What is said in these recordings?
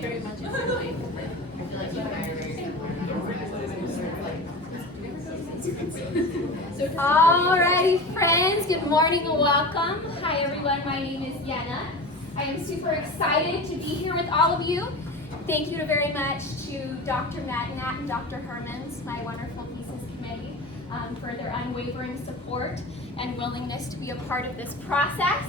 very much in your life. I feel like you guys are very similar. Alrighty, friends, good morning and welcome. Hi everyone, my name is Jenna. I am super excited to be here with all of you. Thank you very much to Dr. Magnat and Dr. Hermans, my wonderful Thesis committee, for their unwavering support and willingness to be a part of this process.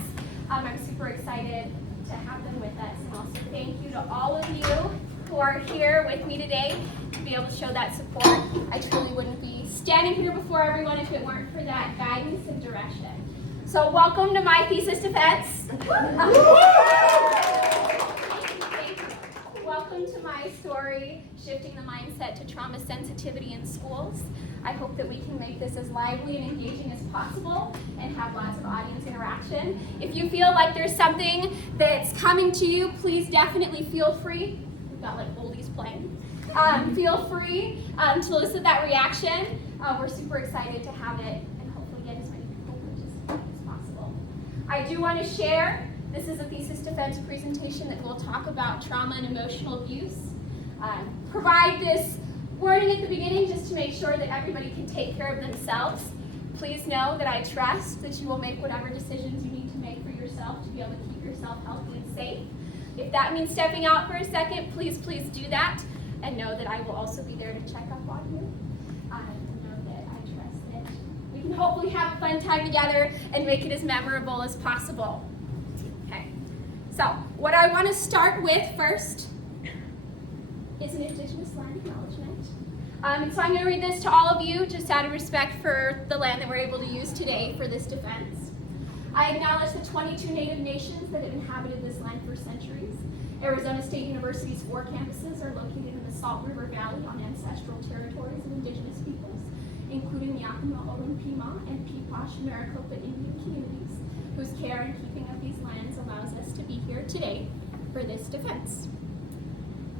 I'm super excited to have them with us. And also thank you to all of you who are here with me today to be able to show that support. I truly wouldn't be standing here before everyone if it weren't for that guidance and direction. So welcome to my thesis defense. Welcome to my story, Shifting the Mindset to Trauma Sensitivity in Schools. I hope that we can make this as lively and engaging as possible and have lots of audience interaction. If you feel like there's something that's coming to you, please definitely feel free. We've got like oldies playing. Feel free to elicit that reaction. We're super excited to have it and hopefully get as many people participating as possible. I do want to share, this is a thesis defense presentation that will talk about trauma and emotional abuse. Provide this wording at the beginning just to make sure that everybody can take care of themselves. Please know that I trust that you will make whatever decisions you need to make for yourself to be able to keep yourself healthy and safe. If that means stepping out for a second, please do that. And know that I will also be there to check up on you. Know that I trust that we can hopefully have a fun time together and make it as memorable as possible. Okay, so what I want to start with first is an Indigenous land acknowledgement. So I'm going to read this to all of you just out of respect for the land that we're able to use today for this defense. I acknowledge the 22 Native nations that have inhabited this land for centuries. Arizona State University's 4 campuses are located in the Salt River Valley on ancestral territories of Indigenous peoples, including Yakima, Ohlone-Pima, and Pequash Maricopa Indian communities, whose care and keeping of these lands allows us to be here today for this defense.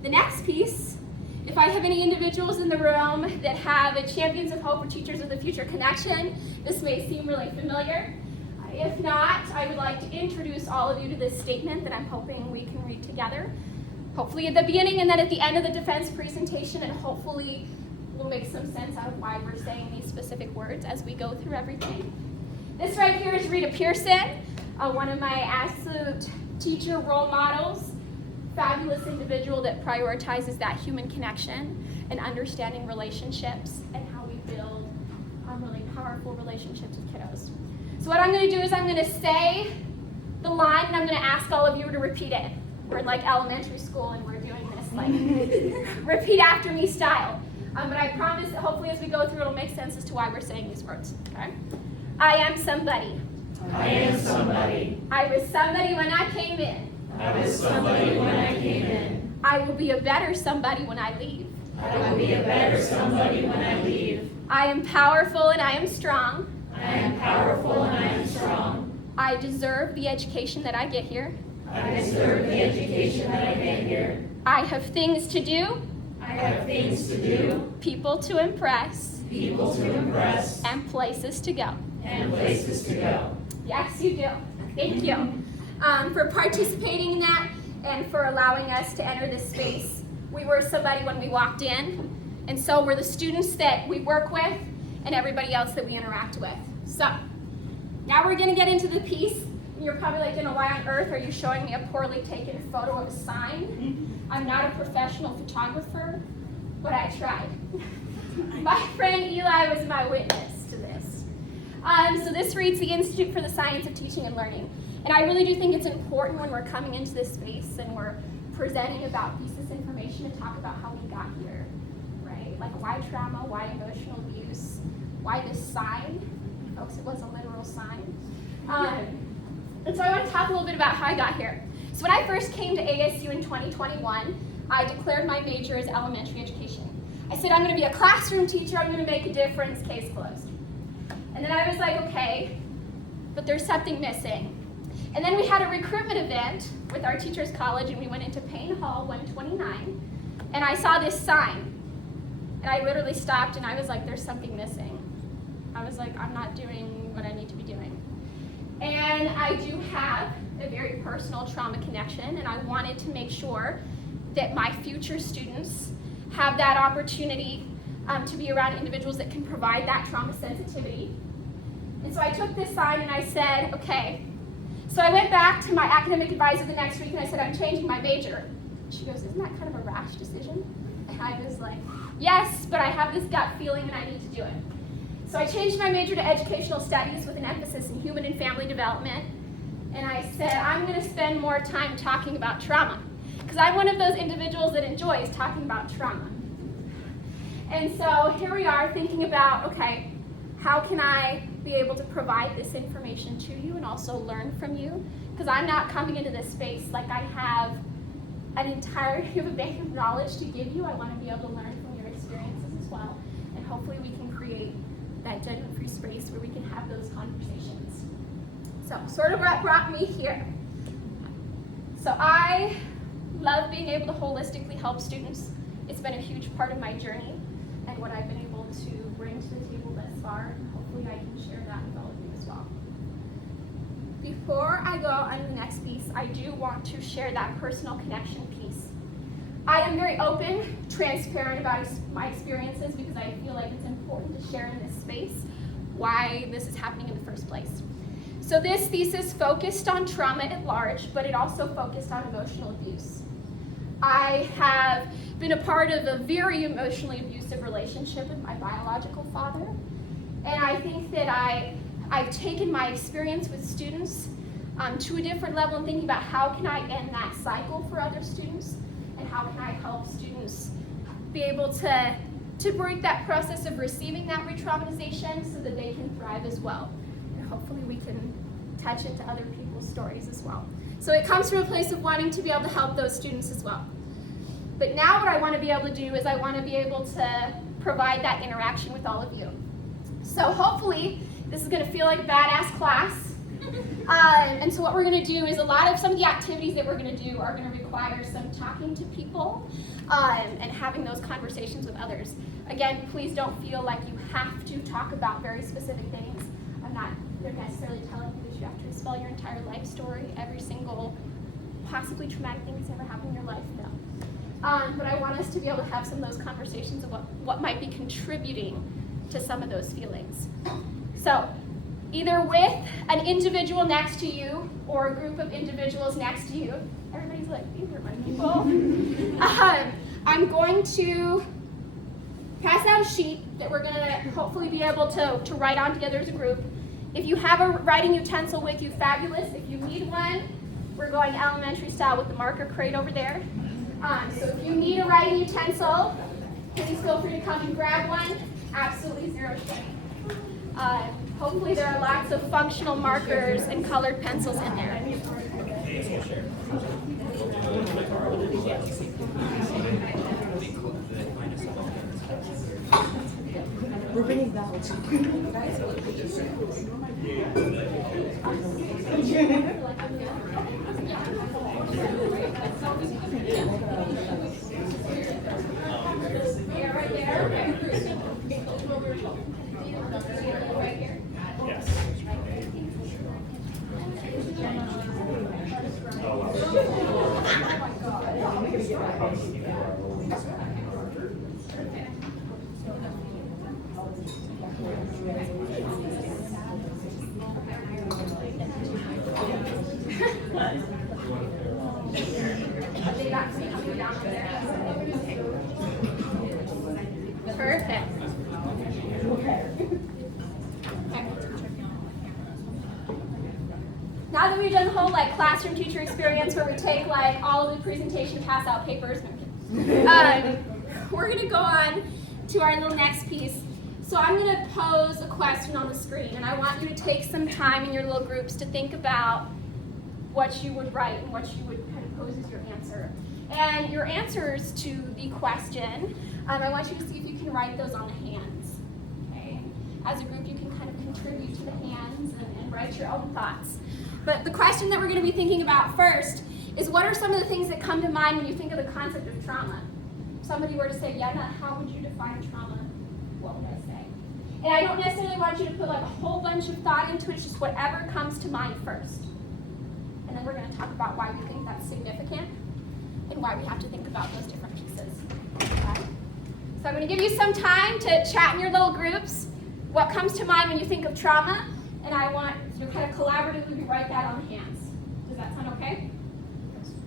The next piece, if I have any individuals in the room that have a Champions of Hope or Teachers of the Future connection, this may seem really familiar. If not, I would like to introduce all of you to this statement that I'm hoping we can read together. Hopefully at the beginning and then at the end of the defense presentation, and hopefully we'll make some sense out of why we're saying these specific words as we go through everything. This right here is Rita Pearson, one of my absolute teacher role models, fabulous individual that prioritizes that human connection and understanding relationships and how we build really powerful relationships with kiddos. So what I'm going to do is I'm going to say the line and I'm going to ask all of you to repeat it. We're in like elementary school and we're doing this like repeat after me style. But I promise that hopefully as we go through it'll make sense as to why we're saying these words. Okay? I am somebody. I am somebody. I was somebody when I came in. I was somebody when I came in. I will be a better somebody when I leave. I will be a better somebody when I leave. I am powerful and I am strong. I am powerful and I am strong. I deserve the education that I get here. I deserve the education that I get here. I have things to do. I have things to do. People to impress. People to impress. And places to go. And places to go. Yes, you do. Thank you for participating in that and for allowing us to enter this space. We were somebody when we walked in, and so we're the students that we work with and everybody else that we interact with. So, now we're going to get into the piece. You're probably like, why on earth are you showing me a poorly taken photo of a sign? I'm not a professional photographer, but I tried. My friend Eli was my witness to this. So this reads the Institute for the Science of Teaching and Learning. And I really do think it's important when we're coming into this space and we're presenting about thesis information to talk about how we got here, right? Like why trauma, why emotional abuse, why this sign? Folks, it was a literal sign. And so I want to talk a little bit about how I got here. So when I first came to ASU in 2021, I declared my major as elementary education. I said, I'm going to be a classroom teacher, I'm going to make a difference, case closed. And then I was like, okay, but there's something missing. And then we had a recruitment event with our teachers' college, and we went into Payne Hall 129, and I saw this sign. And I literally stopped, and I was like, there's something missing. I was like, I'm not doing what I need to be doing. And I do have a very personal trauma connection, and I wanted to make sure that my future students have that opportunity to be around individuals that can provide that trauma sensitivity. And so I took this sign and I said, okay. So I went back to my academic advisor the next week and I said, I'm changing my major. She goes, isn't that kind of a rash decision? And I was like, yes, but I have this gut feeling and I need to do it. So I changed my major to educational studies with an emphasis in human and family development. And I said, I'm going to spend more time talking about trauma, because I'm one of those individuals that enjoys talking about trauma. And so here we are thinking about, okay, how can I be able to provide this information to you and also learn from you? Because I'm not coming into this space like I have an entirety of a bank of knowledge to give you. I want to be able to learn from your experiences as well. And hopefully we can create that judgment-free space where we can have those conversations. So sort of what brought me here. So I love being able to holistically help students. It's been a huge part of my journey and what I've been able to bring to the table thus far. And hopefully I can share that with all of you as well. Before I go on to the next piece, I do want to share that personal connection piece. I am very open, transparent about my experiences because I feel like it's important to share in this space why this is happening in the first place. So this thesis focused on trauma at large, but it also focused on emotional abuse. I have been a part of a very emotionally abusive relationship with my biological father. And I think that I've taken my experience with students to a different level and thinking about how can I end that cycle for other students and how can I help students be able to break that process of receiving that re-traumatization so that they can thrive as well. And hopefully we can touch into other people's stories as well. So it comes from a place of wanting to be able to help those students as well. But now what I want to be able to do is I want to be able to provide that interaction with all of you. So hopefully this is going to feel like a badass class. And so what we're going to do is some of the activities that we're going to do are going to require some talking to people and having those conversations with others. Again, please don't feel like you have to talk about very specific things. I'm not necessarily telling you that you have to spell your entire life story, every single possibly traumatic thing that's ever happened in your life, no. But I want us to be able to have some of those conversations of what might be contributing to some of those feelings. So, either with an individual next to you or a group of individuals next to you, everybody's like, these are my people. I'm going to pass out a sheet that we're going to hopefully be able to write on together as a group. If you have a writing utensil with you, fabulous. If you need one, we're going elementary style with the marker crate over there. So if you need a writing utensil, please feel free to come and grab one. Absolutely zero shame. Hopefully there are lots of functional markers and colored pencils in there. We're bringing bells. Perfect. Now that we've done the whole classroom teacher experience where we take all of the presentation pass out papers, we're gonna go on to our little next piece. So I'm gonna pose a question on the screen and I want you to take some time in your little groups to think about what you would write and what you would kind of pose as your answer. And your answers to the question, I want you to see if you can write those on the hands. Okay? As a group, you can kind of contribute to the hands and write your own thoughts. But the question that we're going to be thinking about first is what are some of the things that come to mind when you think of the concept of trauma? If somebody were to say, Jenna, how would you define trauma? What would I say? And I don't necessarily want you to put a whole bunch of thought into it, just whatever comes to mind first. and then we're going to talk about why we think that's significant and why we have to think about those different pieces. Okay? So I'm going to give you some time to chat in your little groups. What comes to mind when you think of trauma? And I want you to kind of collaboratively write that on hands. Does that sound okay?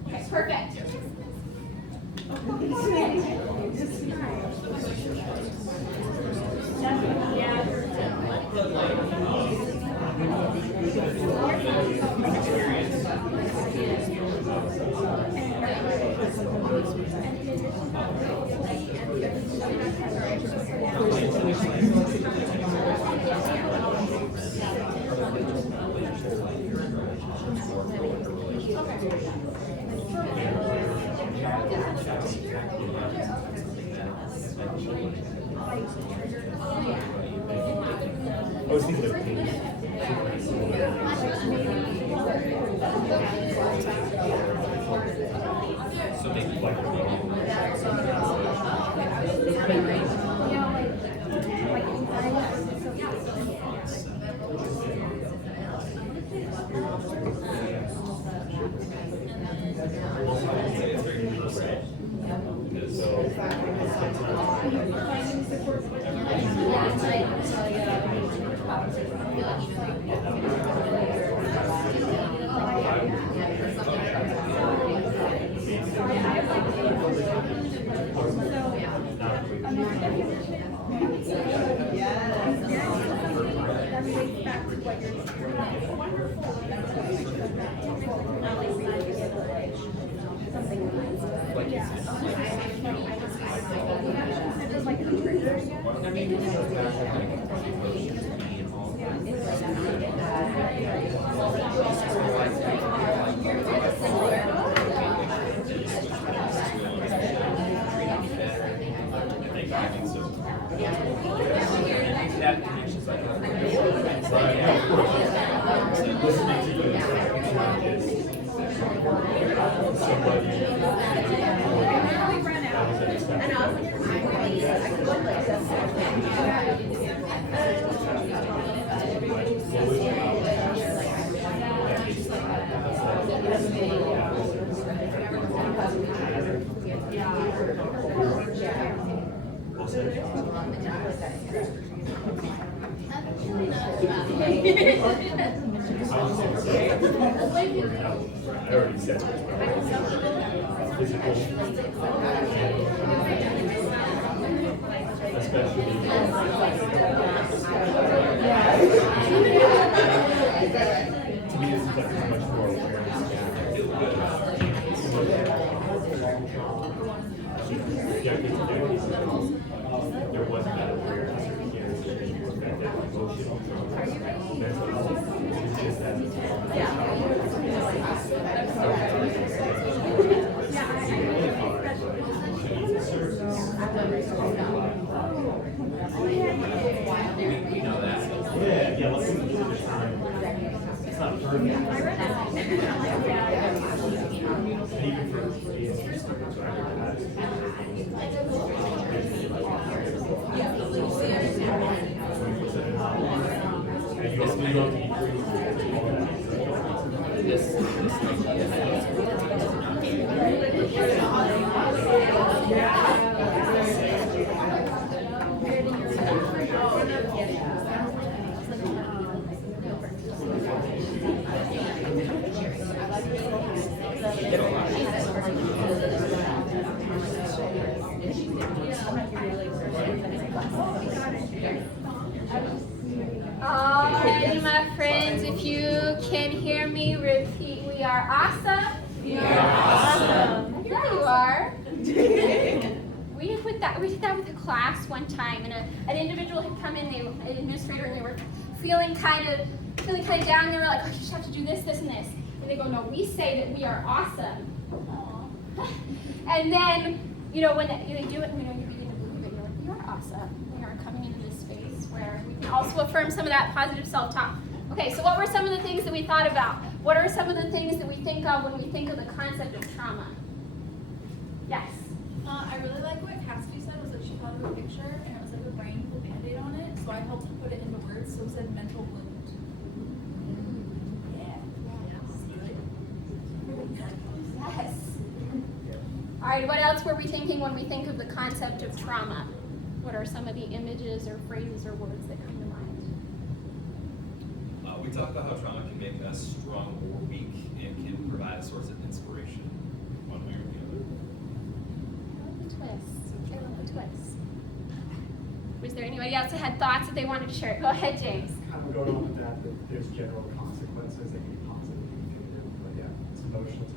Okay, perfect. I was thinking of Thesis. So maybe I already said physical, especially to me, this is like much more awareness. There wasn't that awareness that emotional mental health. It's just that yeah, let's see the time. It's not perfect. Even for and you also have to Alrighty, my friends, if you can hear me, repeat, we are awesome. We are awesome. There you are. We did that with a class one time, and an individual had come in, an administrator, and they were feeling kind of down. They were like, "Oh, you just have to do this, this, and this." And they go, "No, we say that we are awesome." And then, when they do it, you begin to believe it. You're like, "We are awesome. We are coming into this space where we can also affirm some of that positive self-talk." Okay, so what were some of the things that we thought about? What are some of the things that we think of when we think of the concept of trauma? Yes. I really like what Cassidy said, was that she thought of a picture and it was like a brain with a Band-Aid on it, so I helped put it into words, so it said mental wound. Yeah. All right, what else were we thinking when we think of the concept of trauma? What are some of the images or phrases or words that come to mind? We talked about how trauma can make us strong or weak and can provide a source of inspiration one way or the other. I love the twists. I love the twists. Was there anybody else that had thoughts that they wanted to share? Go ahead, James. Kind of going on with that there's general consequences that can be positive and negative, but yeah, it's emotional time.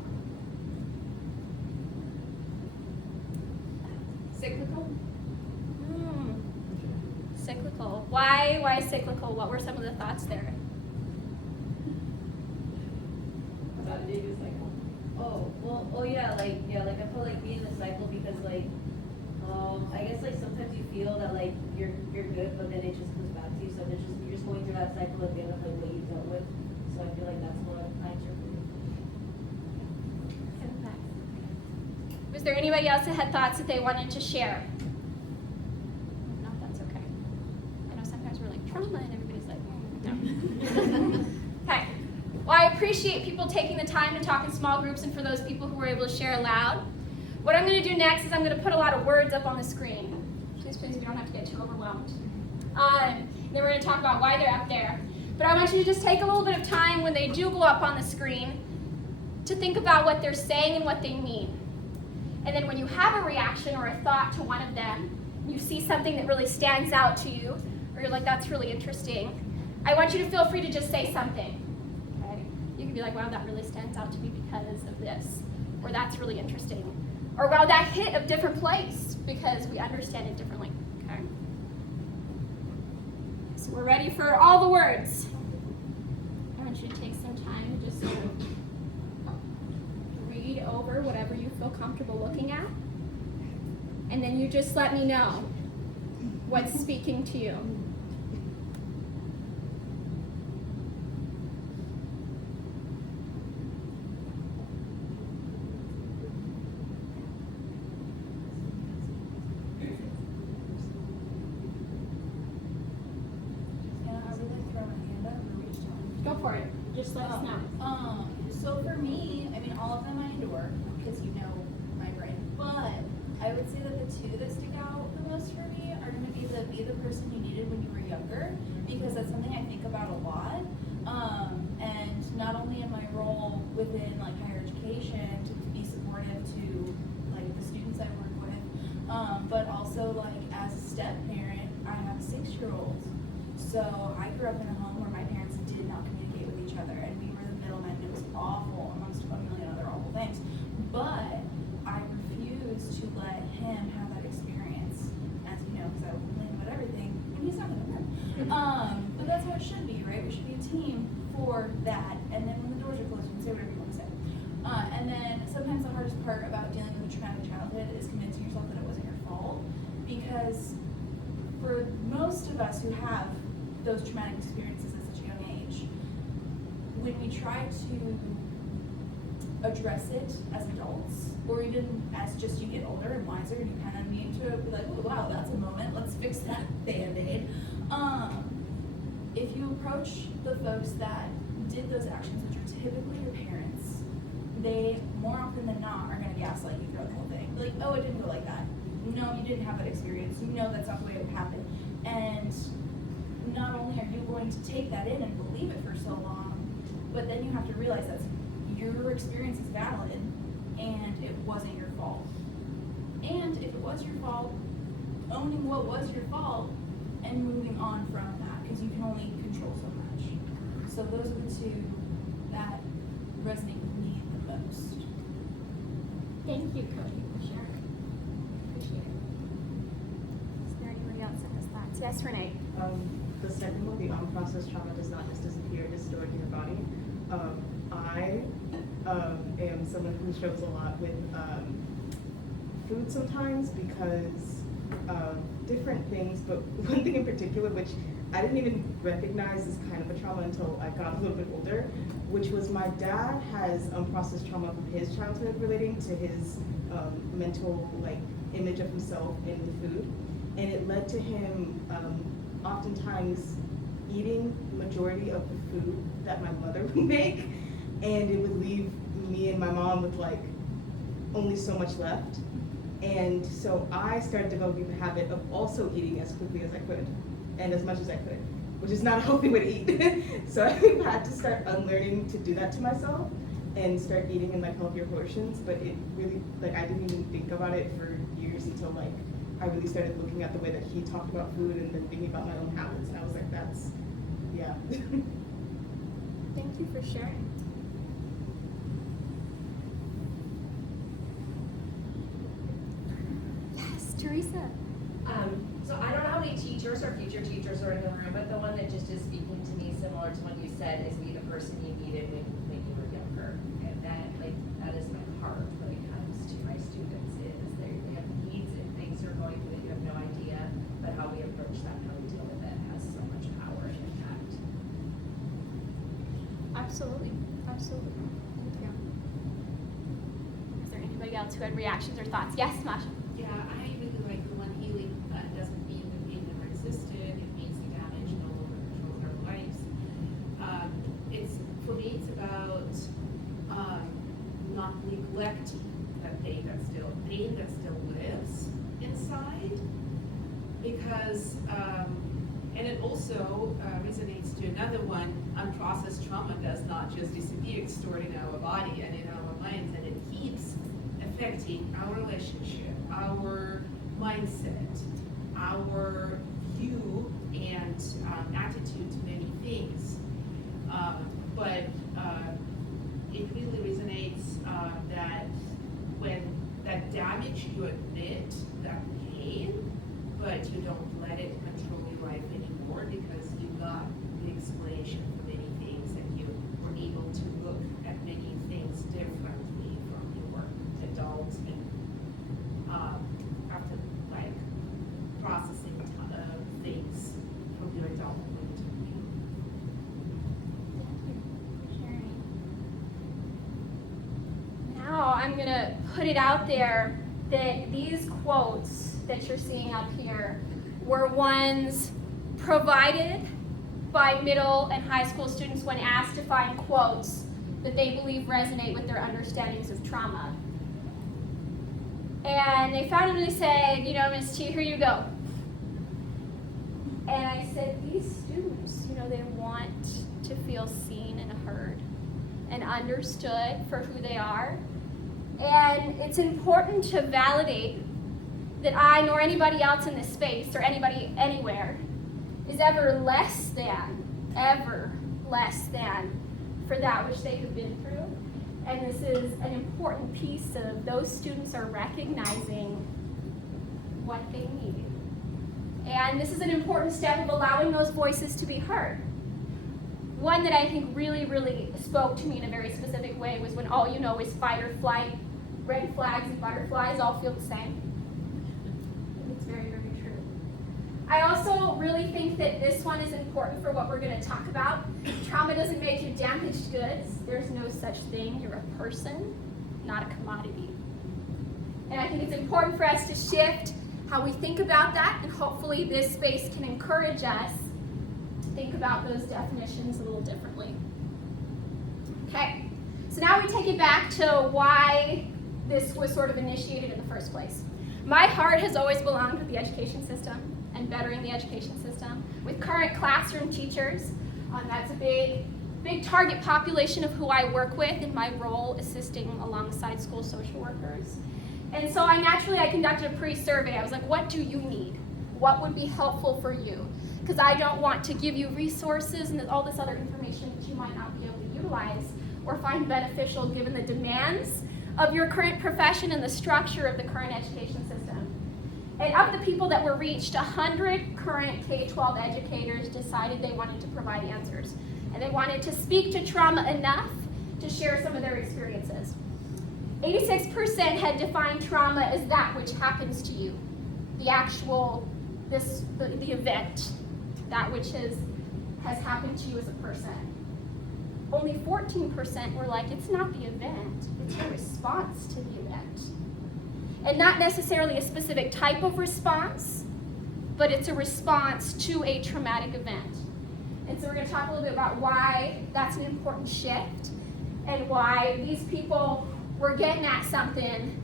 Cyclical? Cyclical. Why cyclical? What were some of the thoughts there? About being a cycle. Like I feel like being in a cycle because I guess like sometimes you feel that like you're good, but then it just comes back to you. So you're just going through that cycle at the end of like what you dealt with. So I feel like that's what I interpret. Was there anybody else that had thoughts that they wanted to share? No, that's okay. I know sometimes we're like trauma and everybody's like, no. Okay. Well, I appreciate people taking the time to talk in small groups and for those people who were able to share aloud. What I'm going to do next is I'm going to put a lot of words up on the screen. Please, we don't have to get too overwhelmed. Then we're going to talk about why they're up there. But I want you to just take a little bit of time when they do go up on the screen to think about what they're saying and what they mean. And then when you have a reaction or a thought to one of them, you see something that really stands out to you, or you're like, that's really interesting, I want you to feel free to just say something. Okay? You can be like, wow, that really stands out to me because of this, or that's really interesting. Or wow, that hit a different place because we understand it differently. Okay? So we're ready for all the words. I want you to take some time to just sort of read over whatever you feel comfortable looking at. And then you just let me know what's speaking to you. Go for it. Just let us know. So for me, I mean, all of them I endure because you know my brain. But I would say that the two that stick out the most for me are going to be the person you needed when you were younger, because that's something I think about a lot. And not only in my role within like higher education to be supportive to like the students I work with, but also like as a step parent, I have a 6-year-old. So I grew up in a home where my parents did not communicate with each other, and we were the middlemen. It was awful, amongst a million other awful things. But I refuse to let him have that experience, as you know, because I will complain about everything when he's not going to learn. But that's how it should be, right? We should be a team for that. And then when the doors are closed, you can say whatever you want to say. And then sometimes the hardest part about dealing with a traumatic childhood is convincing yourself that it wasn't your fault, because for most of us who have those traumatic experiences at such a young age, when we try to address it as adults, or even as just you get older and wiser and you kind of need to be like, oh wow, that's a moment, let's fix that band-aid. If you approach the folks that did those actions, which are typically your parents, they more often than not are going to gaslight you throughout the whole thing. Like, oh, it didn't go like that. No, you didn't have that experience. You know that's not the way it would happen. And not only are you going to take that in and believe it for so long, but then you have to realize that your experience is valid and it wasn't your fault. And if it was your fault, owning what was your fault and moving on from that, because you can only control so much. So those are the two that resonate with me the most. Thank you, Cody, for sharing. Appreciate it. Is there anybody else that has thoughts? Yes, Renee. The second one, the unprocessed trauma does not just disappear, it is stored in your body. I am someone who struggles a lot with food sometimes because of different things, but one thing in particular, which I didn't even recognize as kind of a trauma until I got a little bit older, which was my dad has unprocessed trauma from his childhood relating to his mental image of himself in the food, and it led to him oftentimes eating the majority of the food that my mother would make, and it would leave me and my mom with only so much left. And so I started developing the habit of also eating as quickly as I could and as much as I could, which is not a healthy way to eat. So I had to start unlearning to do that to myself and start eating in like healthier portions. But it really, like, I didn't even think about it for years until like I really started looking at the way that he talked about food and then thinking about my own habits. And I was like, that's, yeah. Thank you for sharing. Yes, Teresa. So I don't know how many teachers or future teachers are in the room, but the one that just is speaking to me similar to what you said is be the person you needed when you were younger. And that is my heart when it comes to my students is they have needs and things are going through that you have no idea, but how we approach that, how we deal with it has so much power and impact. Absolutely. Absolutely. Thank you. Is there anybody else who had reactions or thoughts? Yes, Masha. Yeah, I really like the one healing. Doesn't mean that we never existed. It means the damage no longer controls our lives. For me, it's about not neglecting that pain that still lives inside. Because, and it also resonates to another one. Unprocessed trauma does not just disappear; it's stored in our body and in our minds, and it keeps affecting our relationship, our mindset, our view and attitude to many things. But it really resonates that when that damage, you admit that pain, but you don't let it control your life anymore because you got the explanation for many things and you were able to look at many things differently from your adults and after like processing things from your adult point of view. Now I'm going to put it out there that these quotes that you're seeing up here were ones provided by middle and high school students when asked to find quotes that they believe resonate with their understandings of trauma. And they found them and they said, you know, Ms. T, here you go. And I said, these students, you know, they want to feel seen and heard and understood for who they are. And it's important to validate that I nor anybody else in this space or anybody anywhere is ever less than for that which they have been through. And this is an important piece of those students are recognizing what they need. And this is an important step of allowing those voices to be heard. One that I think really, really spoke to me in a very specific way was when all you know is fight or flight, red flags and butterflies all feel the same. It's very, very true. I also really think that this one is important for what we're going to talk about. Trauma doesn't make you damaged goods. There's no such thing. You're a person, not a commodity. And I think it's important for us to shift how we think about that, and hopefully this space can encourage us to think about those definitions a little differently. Okay, so now we take it back to why this was sort of initiated in the first place. My heart has always belonged with the education system and bettering the education system. With current classroom teachers, that's a big target population of who I work with in my role assisting alongside school social workers. And so I conducted a pre-survey. I was like, what do you need? What would be helpful for you? Because I don't want to give you resources and all this other information that you might not be able to utilize or find beneficial given the demands of your current profession and the structure of the current education system. And of the people that were reached, 100 current K-12 educators decided they wanted to provide answers. And they wanted to speak to trauma enough to share some of their experiences. 86% had defined trauma as that which happens to you, the actual, the event, that which has happened to you as a person. Only 14% were like, it's not the event, it's a response to the event. And not necessarily a specific type of response, but it's a response to a traumatic event. And so we're going to talk a little bit about why that's an important shift and why these people we're getting at something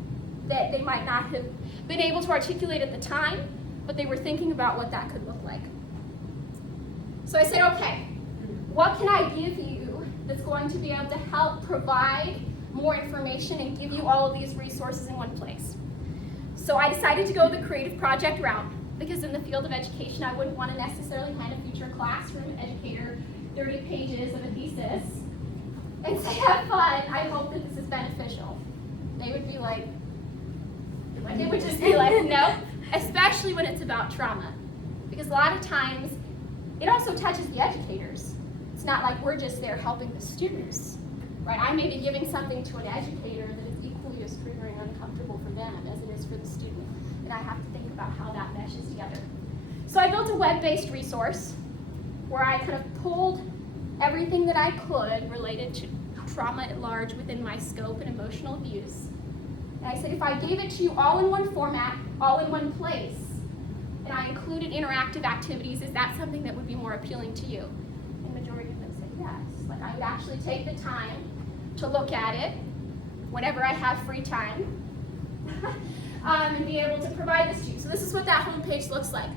that they might not have been able to articulate at the time, but they were thinking about what that could look like. So I said, okay, what can I give you that's going to be able to help provide more information and give you all of these resources in one place? So I decided to go the creative project route, because in the field of education, I wouldn't want to necessarily hand a future classroom educator 30 pages of a thesis and say, have fun, I hope that this is beneficial. They would be like, they would just be like, no, especially when it's about trauma. Because a lot of times, it also touches the educators. It's not like we're just there helping the students, right? I may be giving something to an educator that is equally as triggering and uncomfortable for them as it is for the student. And I have to think about how that meshes together. So I built a web-based resource where I kind of pulled everything that I could related to trauma at large within my scope and emotional abuse. And I said, if I gave it to you all in one format, all in one place, and I included interactive activities, is that something that would be more appealing to you? And the majority of them said yes. Like I would actually take the time to look at it whenever I have free time and be able to provide this to you. So this is what that homepage looks like.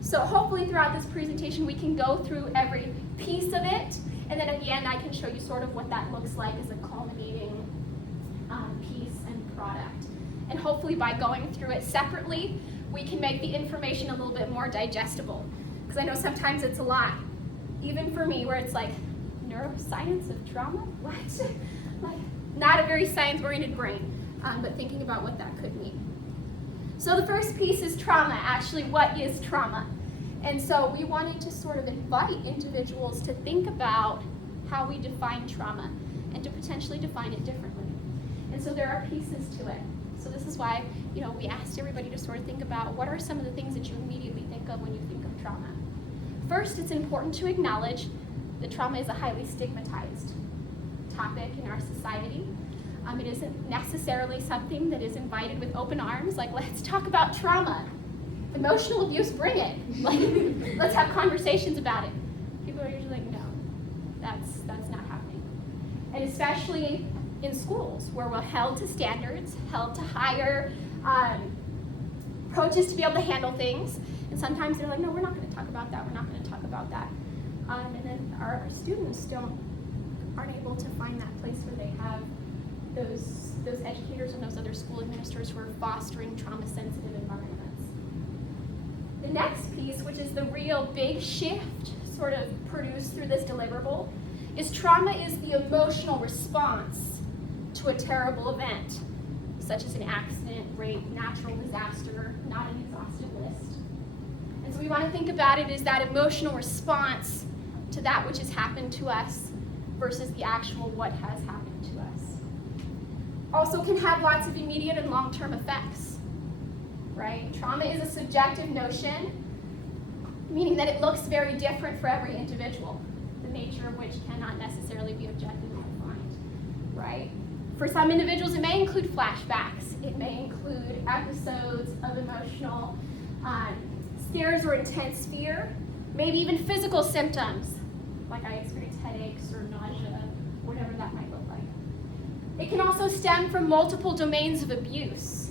So hopefully throughout this presentation we can go through every piece of it, and then at the end I can show you sort of what that looks like as a culminating piece and product. And hopefully by going through it separately, we can make the information a little bit more digestible. Because I know sometimes it's a lot, even for me, where it's like, neuroscience of trauma? What? Like, not a very science-oriented brain, but thinking about what that could mean. So the first piece is trauma. Actually, what is trauma? And so we wanted to sort of invite individuals to think about how we define trauma and to potentially define it differently. And so there are pieces to it. So this is why, we asked everybody to sort of think about what are some of the things that you immediately think of when you think of trauma. First, it's important to acknowledge that trauma is a highly stigmatized topic in our society. It isn't necessarily something that is invited with open arms, like let's talk about trauma. Emotional abuse, bring it. Like, let's have conversations about it. People are usually like, no, that's not happening. And especially in schools, where we're held to standards, held to higher approaches to be able to handle things. And sometimes they're like, no, we're not going to talk about that, we're not going to talk about that. And then our students aren't able to find that place where they have those educators and those other school administrators who are fostering trauma-sensitive environments. The next piece, which is the real big shift sort of produced through this deliverable, is trauma is the emotional response to a terrible event, such as an accident, rape, natural disaster, not an exhaustive list. And so we want to think about it as that emotional response to that which has happened to us versus the actual what has happened to us. Also can have lots of immediate and long-term effects, right? Trauma is a subjective notion, meaning that it looks very different for every individual, the nature of which cannot necessarily be objectively defined, right? For some individuals, it may include flashbacks. It may include episodes of emotional scares or intense fear, maybe even physical symptoms, like I experienced headaches or nausea, whatever that might look like. It can also stem from multiple domains of abuse,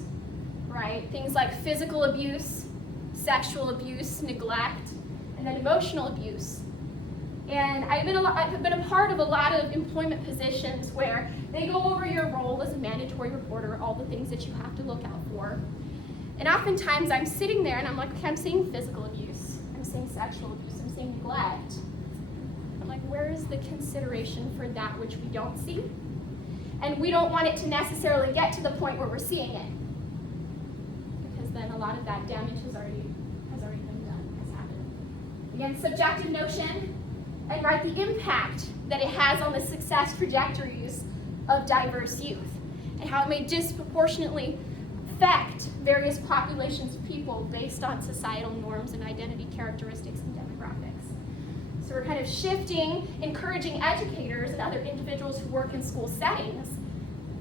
right? Things like physical abuse, sexual abuse, neglect, and then emotional abuse. And I've been a part of a lot of employment positions where they go over your role as a mandatory reporter, all the things that you have to look out for. And oftentimes I'm sitting there and I'm like, okay, I'm seeing physical abuse, I'm seeing sexual abuse, I'm seeing neglect. I'm like, where is the consideration for that which we don't see? And we don't want it to necessarily get to the point where we're seeing it, because then a lot of that damage has already been done, has happened. Again, subjective notion, and right, the impact that it has on the success trajectories of diverse youth, and how it may disproportionately affect various populations of people based on societal norms and identity characteristics and demographics. So we're kind of shifting, encouraging educators and other individuals who work in school settings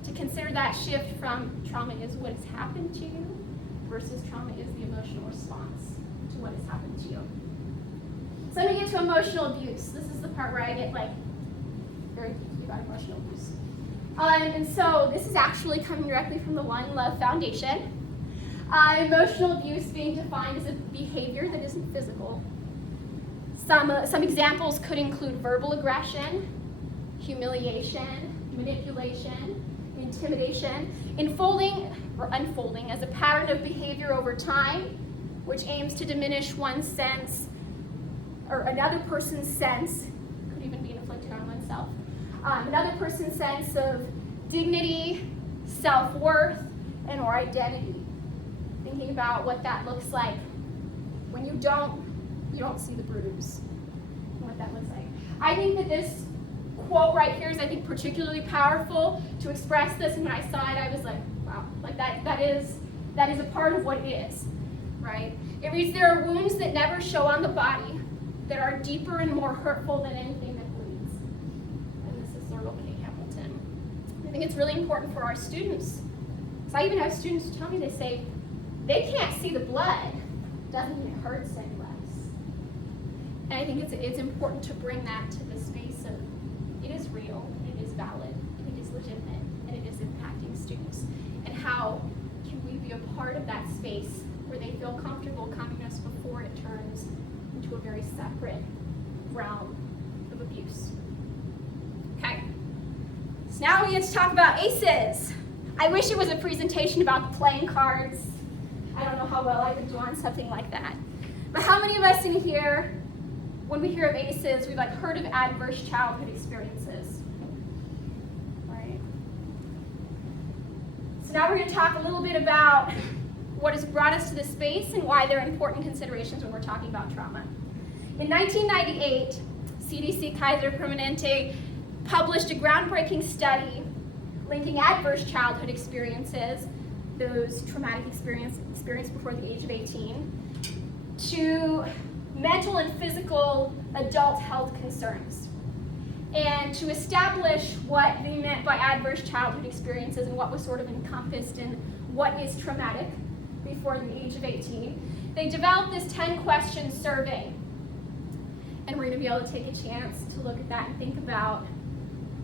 to consider that shift from trauma is what has happened to you versus trauma is the emotional response to what has happened to you. So let me get to emotional abuse. This is the part where I get very deeply about emotional abuse. And so this is actually coming directly from the One Love Foundation. Emotional abuse being defined as a behavior that isn't physical. Some examples could include verbal aggression, humiliation, manipulation, intimidation, unfolding as a pattern of behavior over time, which aims to diminish one's sense or another person's sense, could even be inflicted on oneself, another person's sense of dignity, self-worth, and or identity. Thinking about what that looks like when you don't see the bruise, and what that looks like. I think that this quote right here is, I think, particularly powerful to express this, and when I saw it, I was like, wow, like that is a part of what it is, right? It reads, there are wounds that never show on the body that are deeper and more hurtful than anything that bleeds. And this is Cyril K. Hamilton. I think it's really important for our students, because I even have students tell me, they say, they can't see the blood, doesn't mean it hurts any less. And I think it's important to bring that to the space of, it is real, it is valid, and it is legitimate, and it is impacting students. And how can we be a part of that space where they feel comfortable coming to us before it turns into a very separate realm of abuse. Okay, so now we get to talk about ACEs. I wish it was a presentation about the playing cards. I don't know how well I could do on something like that. But how many of us in here, when we hear of ACEs, we've heard of adverse childhood experiences, right? So now we're going to talk a little bit about what has brought us to this space and why they're important considerations when we're talking about trauma. In 1998, CDC Kaiser Permanente published a groundbreaking study linking adverse childhood experiences, those traumatic experience before the age of 18, to mental and physical adult health concerns, and to establish what they meant by adverse childhood experiences and what was sort of encompassed in what is traumatic before the age of 18. They developed this 10-question survey, and we're going to be able to take a chance to look at that and think about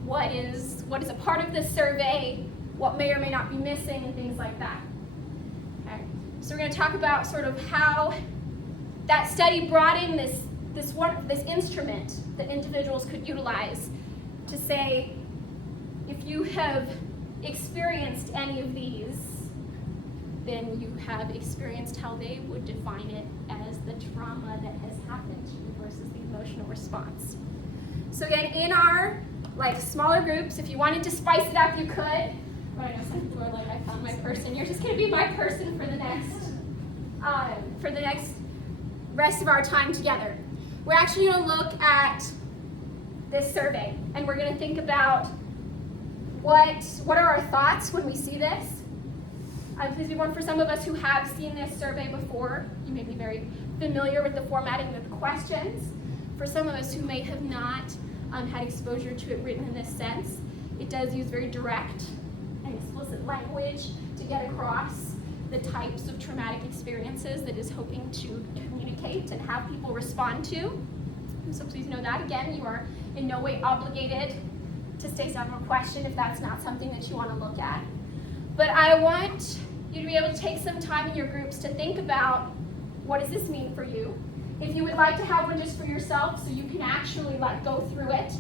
what is a part of this survey, what may or may not be missing, and things like that. Okay. So we're going to talk about sort of how that study brought in this instrument that individuals could utilize to say, if you have experienced any of these, then you have experienced how they would define it as the trauma that has happened to you versus the emotional response. So again, in our smaller groups, if you wanted to spice it up, you could. But I know some people are like, I found my person. You're just going to be my person for the next rest of our time together. We're actually going to look at this survey, and we're going to think about what are our thoughts when we see this. Please be warned, for some of us who have seen this survey before, you may be very familiar with the formatting of the questions. For some of us who may have not had exposure to it written in this sense, it does use very direct and explicit language to get across the types of traumatic experiences that is hoping to communicate and have people respond to. And so please know that, again, you are in no way obligated to stay on a question if that's not something that you want to look at. But I want you to be able to take some time in your groups to think about, what does this mean for you? If you would like to have one just for yourself so you can actually go through it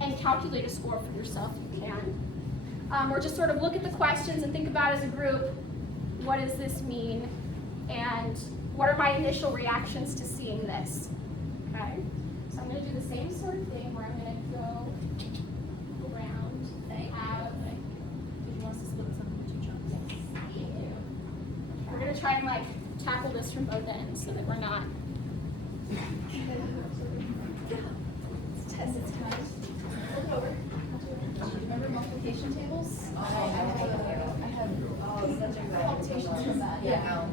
and calculate a score for yourself, you can. Or just sort of look at the questions and think about as a group, what does this mean? And what are my initial reactions to seeing this? Okay? So I'm going to do the same sort of thing where I'm going to go around and have. Did you want us to split this up into two chunks? Yes. We're going to try and tackle this from both ends so that we're not. Test its time. Look over. Remember multiplication tables? I have computations from that. Yeah.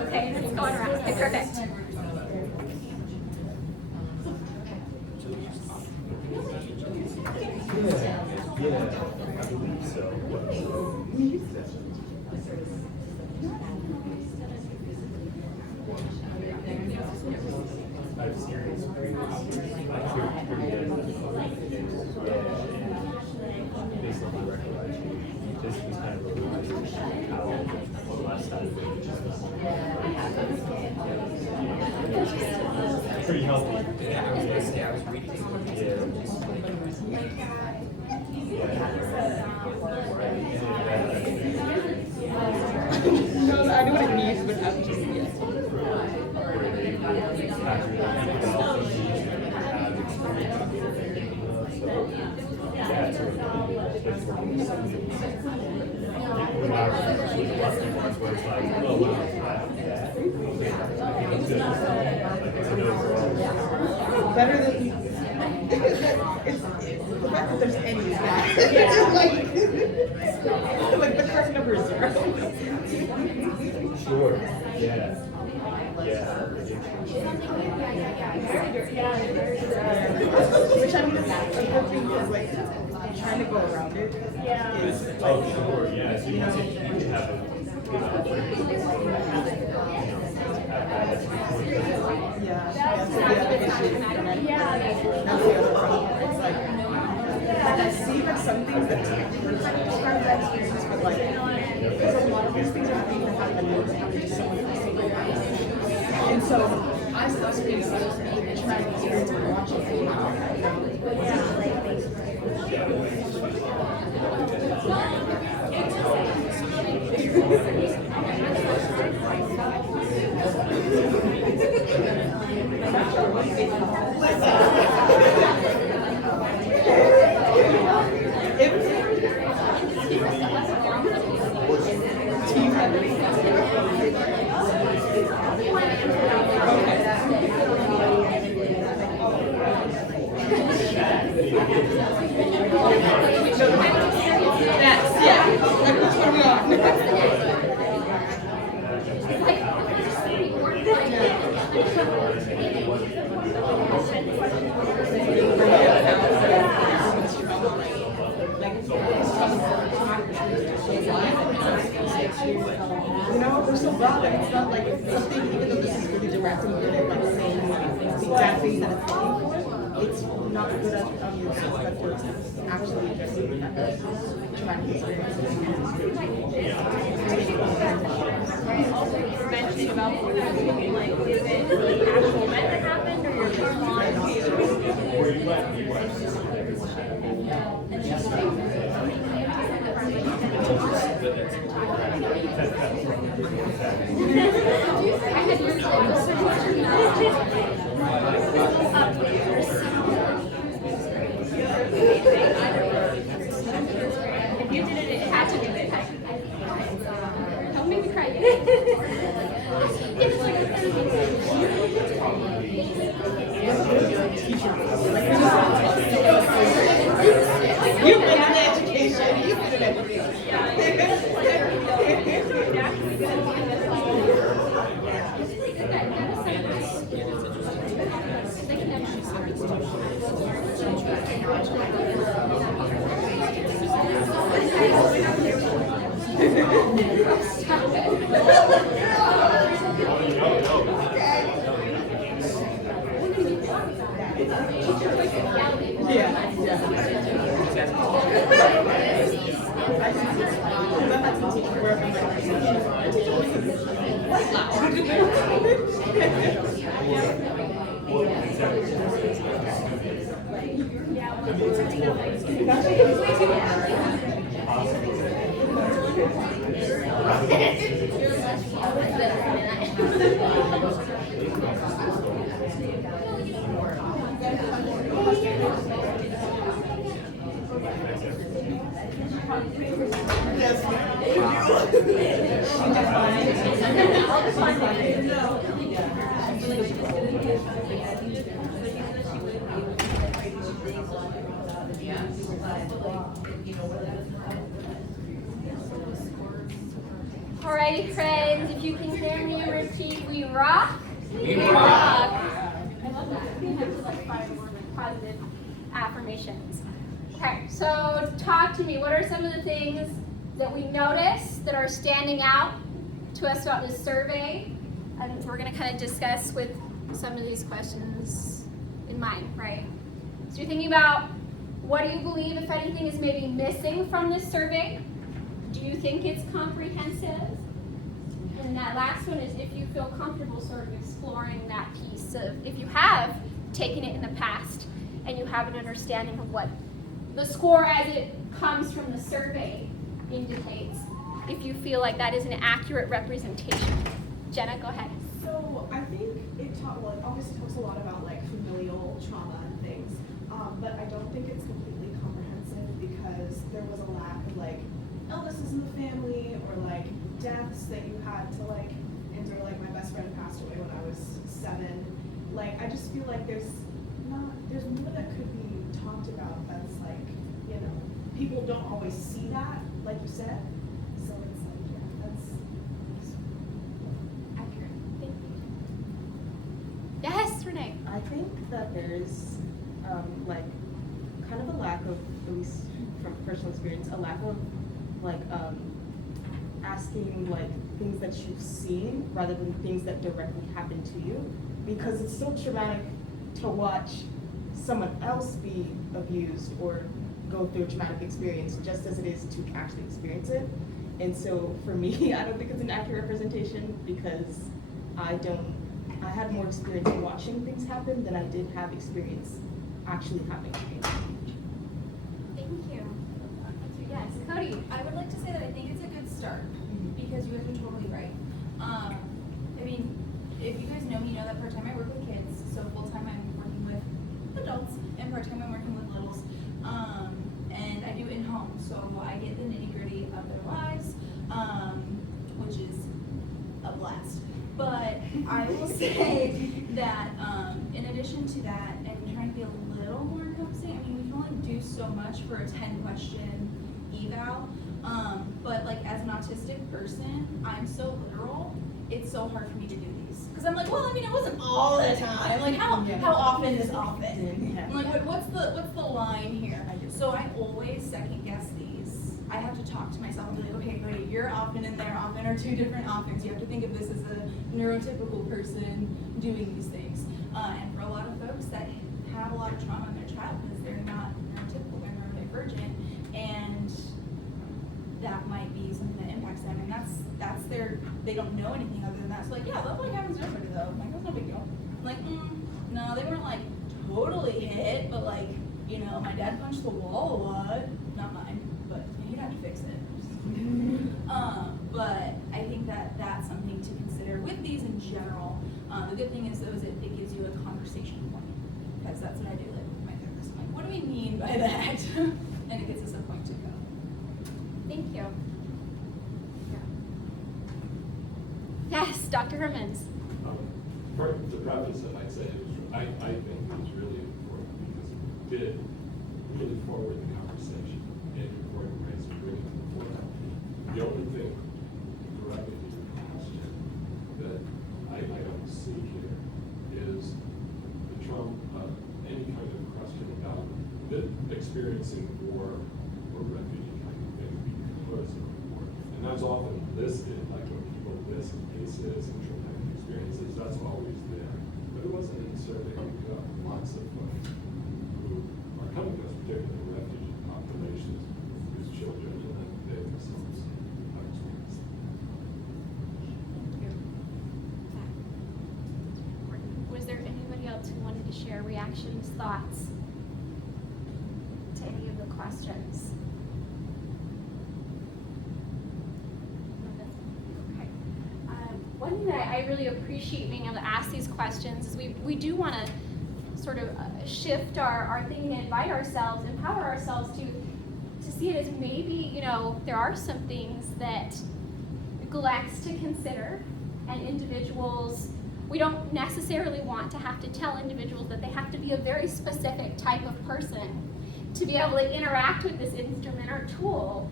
Okay, it's going around. Okay, perfect. Yeah, I believe so. I've experienced pretty good, based on my recollection, this was kind of realizing how on the left side of it, just pretty healthy. Yeah, I was reading some of these. No, I know what it means, but I'm just better than it's the fact that there's any of that. like the correct number is 0. Sure, yeah. Which I mean is a good thing because like trying to go around it is Oh, sure, yeah, so you have a good opportunity. yeah, that's the other issue. That's the other problem. It's like I see like some things that technically kind of describe that experience, but like because a lot of these things are things that happen and to someone else. And so I still experience trying to experience and watching it now. You know, we're so broad that it's not like something, even though this is really direct and good at like saying the exact things that it's looking for, it's not good at the aspect of actually addressing that traumatic experience. Also, you were mentioning about like, is it the actual event that happened or your response? If you did it, it had to be it. Don't make me cry. It's like You've been in education, you've been in education. Alrighty, friends, if you can hear me, repeat, we rock. We rock. I love that. I have to like find more like positive affirmations. Okay, so talk to me. What are some of the things that we notice that are standing out to us about this survey? And we're going to kind of discuss with some of these questions in mind, right? So you're thinking about, what do you believe, if anything, is maybe missing from this survey? Do you think it's comprehensive? And that last one is if you feel comfortable sort of exploring that piece of, if you have taken it in the past and you have an understanding of what the score as it comes from the survey indicates, if you feel like that is an accurate representation. Jenna, go ahead. So I think it obviously talks a lot about like familial trauma and things, but I don't think it's completely comprehensive because there was a lack of like illnesses in the family or like deaths that you had to like endure. Like my best friend passed away when I was 7. Like I just feel like there's more that could be talked about that's like, you know, people don't always see that, like you said. So it's like, yeah, that's Accurate. Thank you. Yes, Renee. I think that there's like kind of a lack of, at least from personal experience, a lack of like asking like things that you've seen rather than things that directly happen to you, because it's so traumatic to watch someone else be abused or go through a traumatic experience just as it is to actually experience it. And so for me, I don't think it's an accurate representation because I had more experience watching things happen than I did have experience actually having things. Thank you. Yes, Cody. I would like to say that I think it's a good start because you guys are totally right. I mean, if you guys know me, you know that part-time I work with kids, so full-time I'm working with adults, and part-time I'm working with littles. And I do in-home, so I get the nitty-gritty of their lives, which is a blast. But I will say that in addition to that, and trying to be a little more encompassing, I mean, we can only do so much for a 10-question eval. But like as an autistic person, I'm so literal, it's so hard for me to do these. Because I'm like, well, I mean, it wasn't all the time. Like how often is often? I'm like, what's the line here? So I always second guess these. I have to talk to myself and be like, okay, great, your often and their often are two different oftens. You have to think of this as a neurotypical person doing these things. And for a lot of folks that have a lot of trauma in their childhood, they're not neurotypical, they're neurodivergent, and that might be something that impacts them. And that's they don't know anything other than that. So like, yeah, love like happens to everybody though. Like, that's no big deal. I'm like, no, they weren't like totally hit, but like, you know, my dad punched the wall a lot. Not mine, but he'd have to fix it. But I think that that's something to consider with these in general. The good thing is though is it gives you a conversation point, because that's what I do like with my therapist. I'm like, what do we mean by that? And it gives us a point to go. Thank you. Yes, Dr. Hermans. The preface that I'd say is, I think it was really important because it did really forward the conversation in important ways to bring it to the forefront. The only thing directly to your question that I don't see here is the trauma, any kind of question about experiencing war or refugee kind of thing because of war. And that's often listed, like when people list cases and traumatic experiences, that's always there. But it wasn't in the survey. We got lots of folks who are coming to us, particularly refugee populations, whose children and they themselves have experienced. Was there anybody else who wanted to share reactions, thoughts to any of the questions? Okay. One thing that I really appreciate being able to ask these questions is we do want to sort of shift our thinking and invite ourselves, empower ourselves to see it as maybe, you know, there are some things that neglects to consider, and individuals, we don't necessarily want to have to tell individuals that they have to be a very specific type of person to be able to interact with this instrument or tool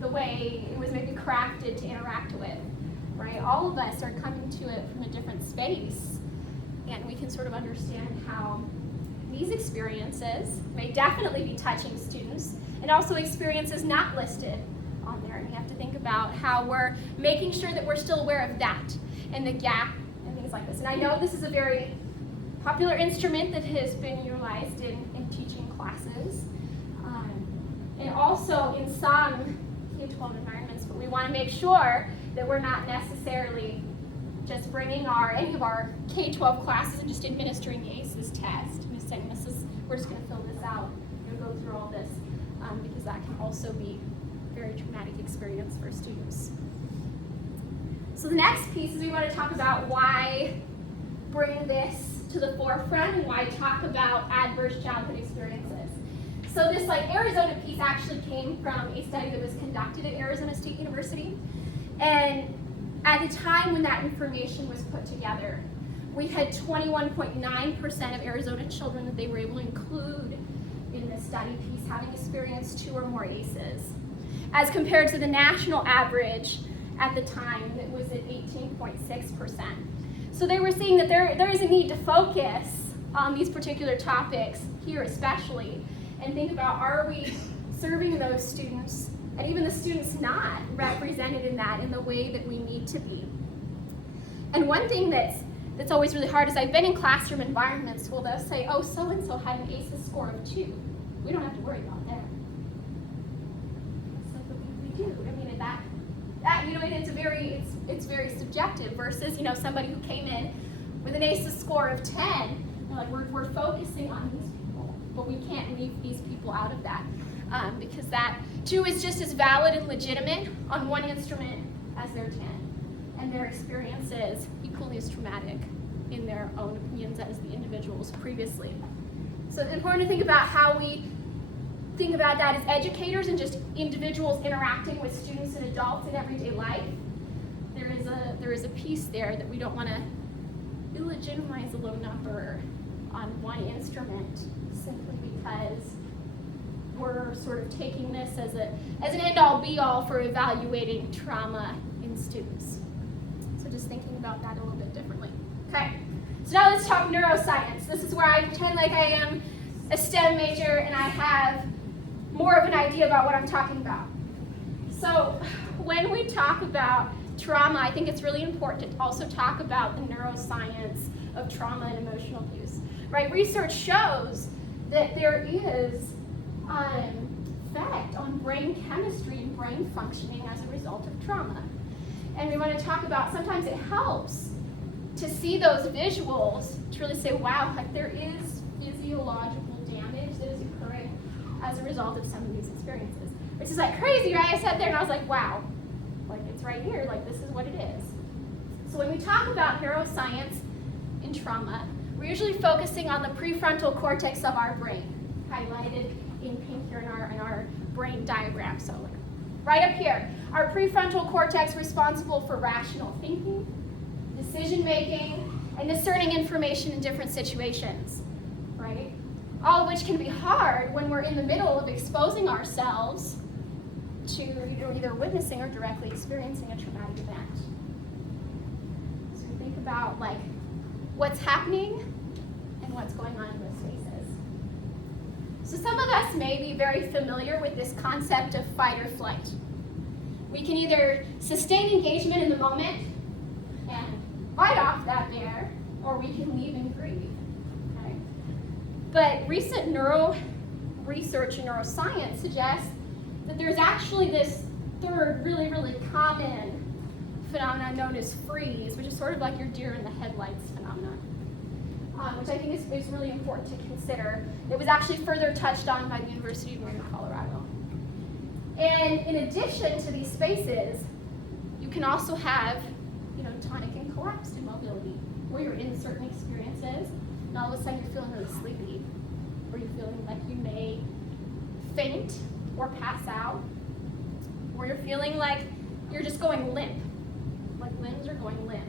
the way it was maybe crafted to interact with, right? All of us are coming to it from a different space, and we can sort of understand how these experiences may definitely be touching students, and also experiences not listed on there. And you have to think about how we're making sure that we're still aware of that and the gap and things like this. And I know this is a very popular instrument that has been utilized in teaching classes. And also in some K-12 environments, but we want to make sure that we're not necessarily just bringing any of our K-12 classes and just administering the ACEs test. And just saying, we're just going to fill this out, we're going to go through all this, because that can also be a very traumatic experience for students. So the next piece is we want to talk about why bring this to the forefront and why talk about adverse childhood experiences. So this Arizona piece actually came from a study that was conducted at Arizona State University. And at the time when that information was put together, we had 21.9% of Arizona children that they were able to include in this study piece having experienced 2 or more ACEs, as compared to the national average at the time that was at 18.6%. So they were seeing that there is a need to focus on these particular topics here especially, and think about, are we serving those students, and even the students not represented in that in the way that we need to be. And one thing that's always really hard is I've been in classroom environments where they'll say, oh, so-and-so had an ACEs score of 2. We don't have to worry about that. So we do. I mean, that it's very subjective versus, somebody who came in with an ACEs score of 10. We're focusing on these people, but we can't leave these people out of that, because that too is just as valid and legitimate on one instrument as their 10, and their experiences equally as traumatic in their own opinions as the individuals previously. So it's important to think about how we think about that as educators and just individuals interacting with students and adults in everyday life. There is a piece there that we don't want to illegitimize a low number on one instrument simply because we're sort of taking this as an end-all be-all for evaluating trauma in students. So just thinking about that a little bit differently. Okay, so now let's talk neuroscience. This is where I pretend like I am a STEM major and I have more of an idea about what I'm talking about. So when we talk about trauma, I think it's really important to also talk about the neuroscience of trauma and emotional abuse. Right? Research shows that there is effect on brain chemistry and brain functioning as a result of trauma. And we want to talk about, sometimes it helps to see those visuals to really say, wow, there is physiological damage that is occurring as a result of some of these experiences. Which is crazy, right? I sat there and I was like, wow, it's right here, this is what it is. So when we talk about neuroscience in trauma, we're usually focusing on the prefrontal cortex of our brain, highlighted in pink here in our brain diagram. So right up here, our prefrontal cortex responsible for rational thinking, decision making, and discerning information in different situations, right? All of which can be hard when we're in the middle of exposing ourselves to either witnessing or directly experiencing a traumatic event. So think about what's happening and what's going on in those spaces. So some of us may be very familiar with this concept of fight or flight. We can either sustain engagement in the moment and fight off that bear, or we can leave and grieve. Okay? But recent neuro research and neuroscience suggests that there's actually this third really, really common phenomenon known as freeze, which is sort of like your deer in the headlights phenomenon, which I think is really important to consider. It was actually further touched on by the University of Northern Colorado. And in addition to these spaces, you can also have, tonic and collapsed immobility, where you're in certain experiences, and all of a sudden you're feeling really sleepy, or you're feeling like you may faint or pass out, or you're feeling like you're just going limp, like limbs are going limp.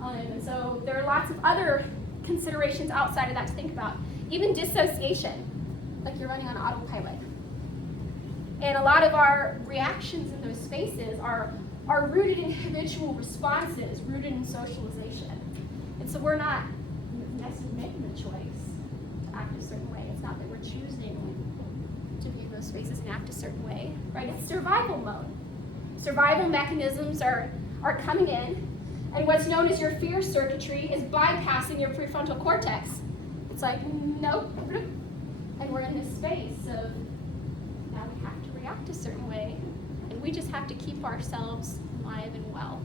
And so there are lots of other considerations outside of that to think about. Even dissociation, like you're running on autopilot. And a lot of our reactions in those spaces are rooted in habitual responses, rooted in socialization. And so we're not necessarily making the choice to act a certain way. It's not that we're choosing to be in those spaces and act a certain way, right? It's survival mode. Survival mechanisms are coming in, And what's known as your fear circuitry is bypassing your prefrontal cortex. It's like, nope. And we're in this space of, now we have to react a certain way. And we just have to keep ourselves alive and well.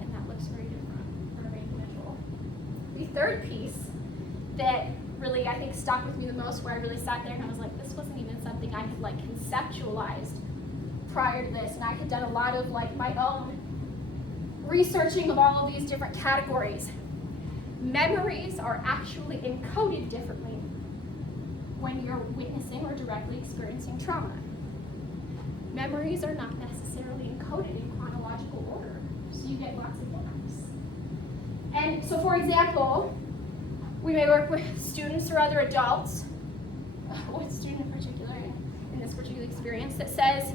And that looks very different for every individual. The third piece that really, I think, stuck with me the most, where I really sat there and I was like, this wasn't even something I had like conceptualized prior to this. And I had done a lot of like my own researching of all of these different categories. Memories are actually encoded differently when you're witnessing or directly experiencing trauma. Memories are not necessarily encoded in chronological order, so you get lots of gaps. And so, for example, we may work with students or other adults, one student in particular in this particular experience, that says,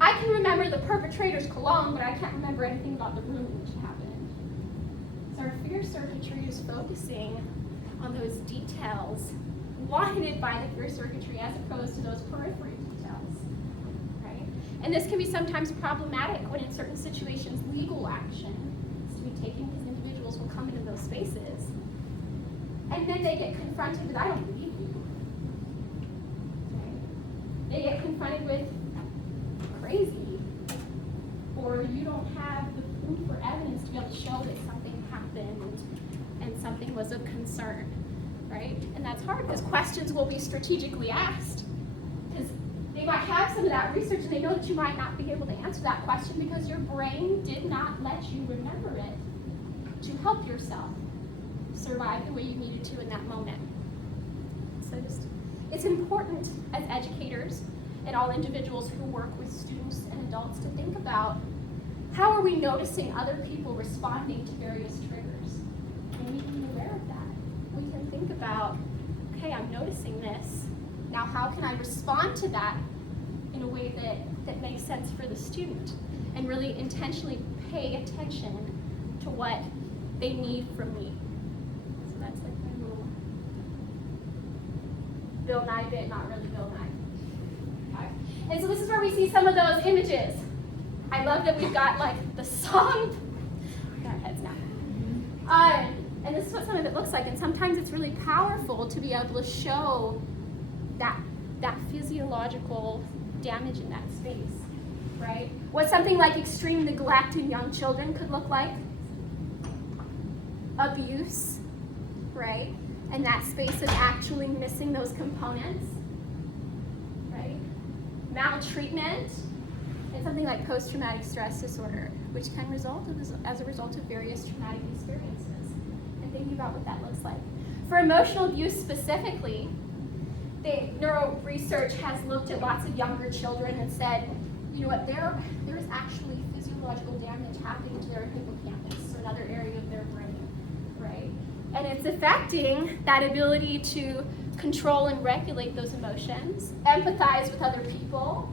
I can remember the perpetrator's cologne, but I can't remember anything about the room in which it happened. So our fear circuitry is focusing on those details wanted by the fear circuitry as opposed to those periphery details, right? And this can be sometimes problematic when in certain situations legal action is to be taken because individuals will come into those spaces and then they get confronted with, I don't believe you. Right? They get confronted with crazy, or you don't have the proof or evidence to be able to show that something happened and something was of concern, right? And that's hard because questions will be strategically asked because they might have some of that research and they know that you might not be able to answer that question because your brain did not let you remember it to help yourself survive the way you needed to in that moment. So it's important as educators and all individuals who work with students and adults to think about how are we noticing other people responding to various triggers. And we can be aware of that. We can think about, okay, I'm noticing this. Now how can I respond to that in a way that makes sense for the student and really intentionally pay attention to what they need from me. So that's like my little Bill Nye bit, not really Bill Nye. And so this is where we see some of those images. I love that we've got like the song. Got our heads now. And this is what some of it looks like. And sometimes it's really powerful to be able to show that physiological damage in that space, right? What something like extreme neglect in young children could look like. Abuse, right? And that space of actually missing those components. Maltreatment, and something like post-traumatic stress disorder, which can result as a result of various traumatic experiences, and thinking about what that looks like. For emotional abuse specifically, the neuro research has looked at lots of younger children and said, you know what, there is actually physiological damage happening to their hippocampus, or another area of their brain, right? And it's affecting that ability to control and regulate those emotions, empathize with other people,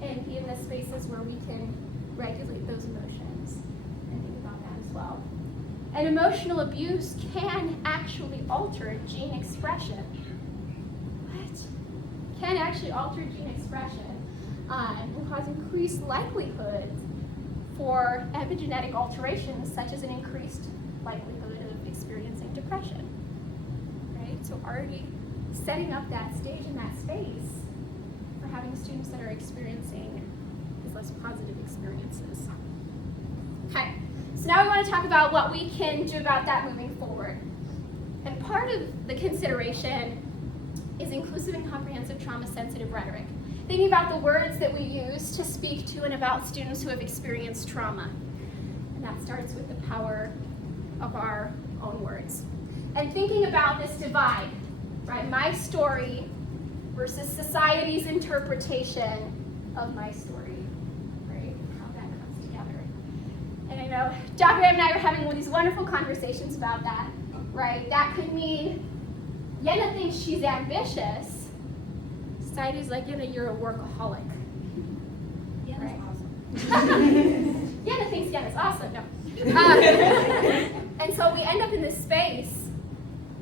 and be in the spaces where we can regulate those emotions and think about that as well. And emotional abuse can actually alter gene expression. What? Can actually alter gene expression and cause increased likelihood for epigenetic alterations, such as an increased likelihood of experiencing depression. Right? So already setting up that stage and that space for having students that are experiencing these less positive experiences. Okay, so now we want to talk about what we can do about that moving forward. And part of the consideration is inclusive and comprehensive trauma-sensitive rhetoric. Thinking about the words that we use to speak to and about students who have experienced trauma. And that starts with the power of our own words. And thinking about this divide, right? My story versus society's interpretation of my story, right? How that comes together. And I know Dr. and I are having these wonderful conversations about that, right? That could mean Jenna thinks she's ambitious. Society's like, Jenna, you're a workaholic. Jenna's right? awesome. Jenna thinks Jenna's awesome. No. And so we end up in this space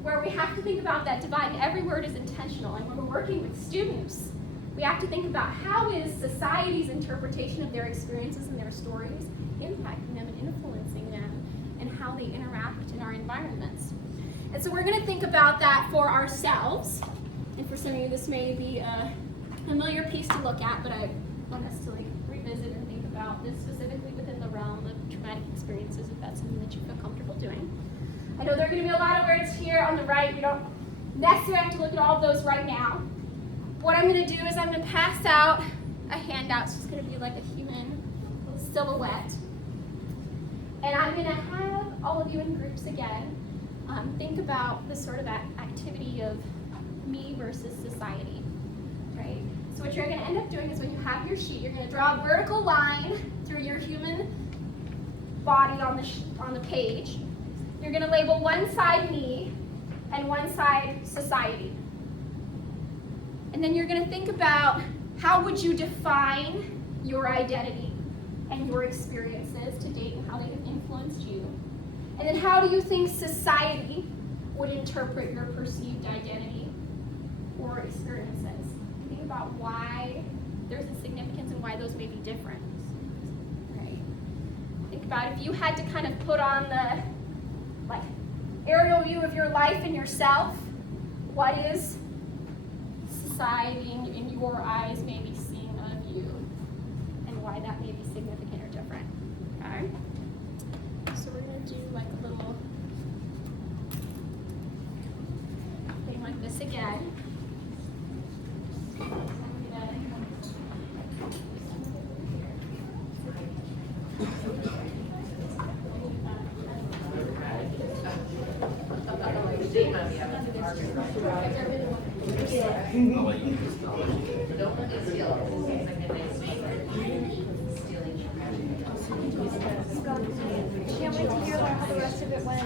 where we have to think about that divide. And every word is intentional. And when we're working with students, We have to think about how is society's interpretation of their experiences and their stories impacting them and influencing them and how they interact in our environments. And so we're going to think about that for ourselves. And for some of you, this may be a familiar piece to look at, but I want us to revisit and think about this specifically within the realm of traumatic experiences, if that's something that you feel comfortable doing. I know there are going to be a lot of words here on the right. You don't necessarily have to look at all of those right now. What I'm going to do is I'm going to pass out a handout. It's just going to be like a human silhouette. And I'm going to have all of you in groups again think about this sort of activity of me versus society, right? So what you're going to end up doing is when you have your sheet, you're going to draw a vertical line through your human body on the page. You're going to label one side me and one side society. And then you're going to think about how would you define your identity and your experiences to date and how they have influenced you. And then how do you think society would interpret your perceived identity or experiences? Think about why there's a significance and why those may be different. Right? Think about if you had to kind of put on the aerial view of your life and yourself, what is society in your eyes maybe seeing of you and why that may be significant or different. Okay? So we're going to do a little thing like this again. Can't wait to hear how the rest of it went.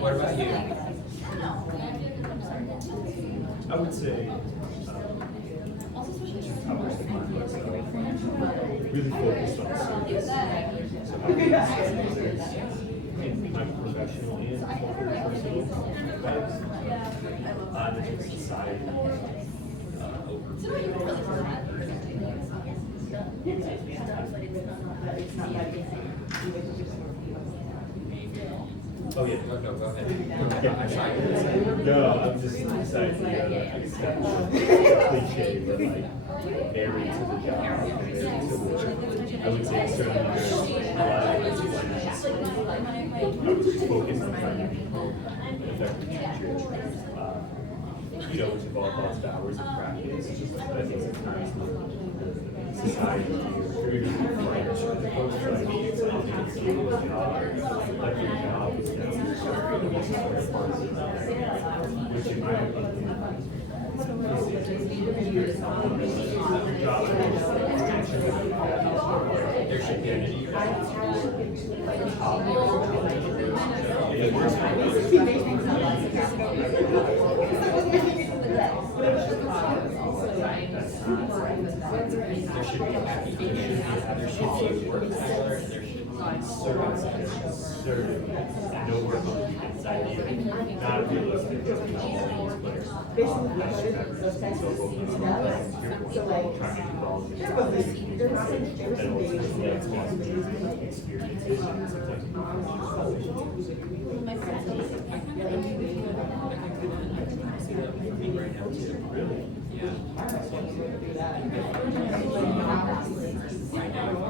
What about you? I would say, really focused on service. So how do you service in my professional and personal lives, in society. Oh yeah. No, go ahead. Yeah, no, I'm just excited to accept cliche, but like married to the job, married to the, I would say certainly there's a lot of ways I was focused on finding people effective teachers, which involve lots of hours of practice, but I think sometimes the society or the post-study, I think it's a job, like your job is now which in my opinion there should be There should be application, there should be work color, and there should be certain, no work on the weekends idea, not realistic, but right now too. really. Yeah. Now that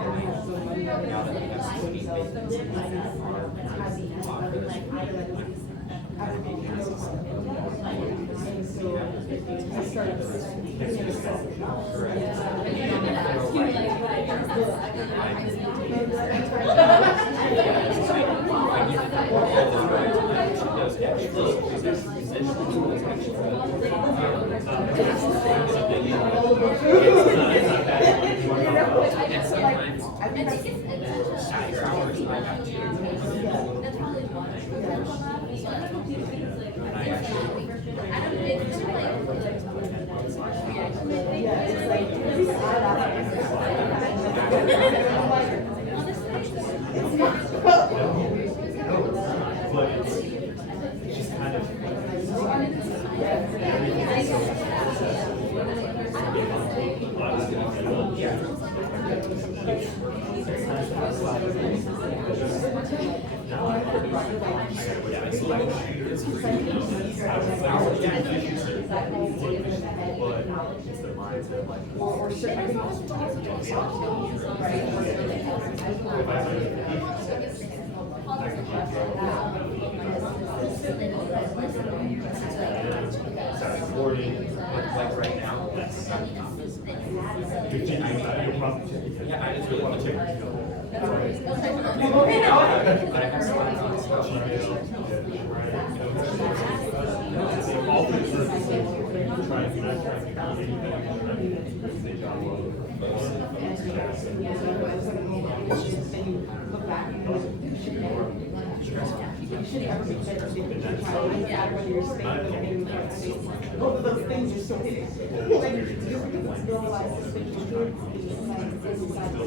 we have so many vacancies, But it's just kind of it's their mindset, like, like right now, that's yeah, I just really want to check. All the trying to both of those things are so big. Like, just because it's realized as visual groups, it's just like, it's inside the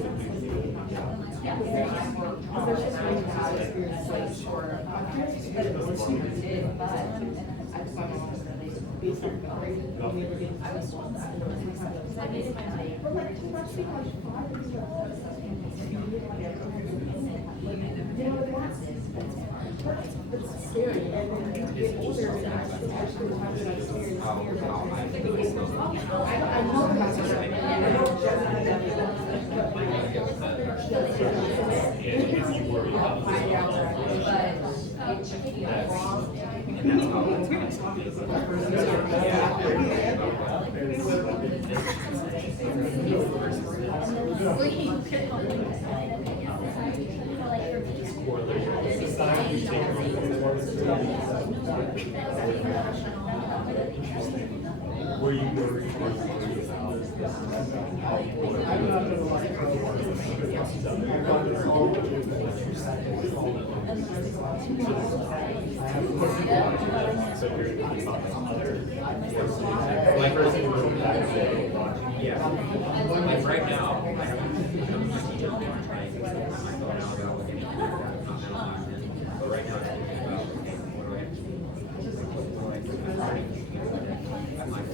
there's just way too much experience, like, sure. But it was too big, but I just found out that they based on the grade, they were getting I was one that. But like, too much because five is it's scary, and then you get older, and especially the times that I've experienced here. I know about it. I know Jenna and if you worry about find out, but it's wrong. Were you worried about yeah. Like right now, I have my phone out about looking at but right now I'm thinking about, okay, what do I have to do? I'm like,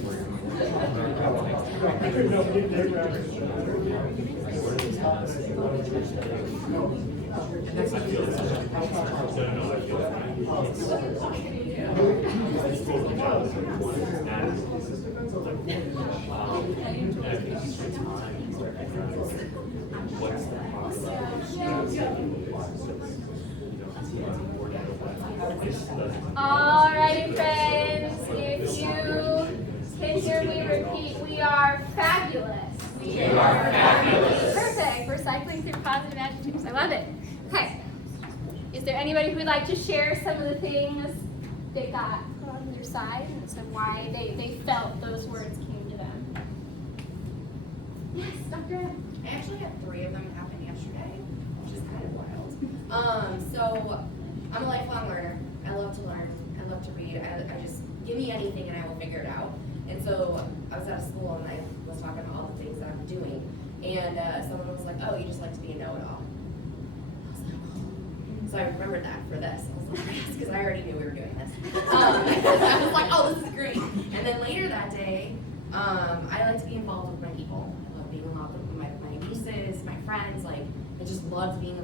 All right, friends, if you can hear me repeat, we are fabulous. We are fabulous. Perfect. We're cycling through positive adjectives. I love it. Okay. Is there there anybody who would like to share some of the things they got put on their side and so why they felt those words came to them? Yes, Dr. M. I actually had 3 of them happen yesterday, which is kind of wild. So I'm a lifelong learner. I love to learn. I love to read. I just, give me anything and I will figure it out. And so I was at a school and I was talking about all the things that I'm doing. And someone was like, oh, you just like to be a know-it-all. I was like, oh. So I remembered that for this. I was like, yes, because I already knew we were doing this. I was like, oh, this is great. And then later that day, I like to be involved with my people. I love being involved with my nieces, my friends. Like, I just love being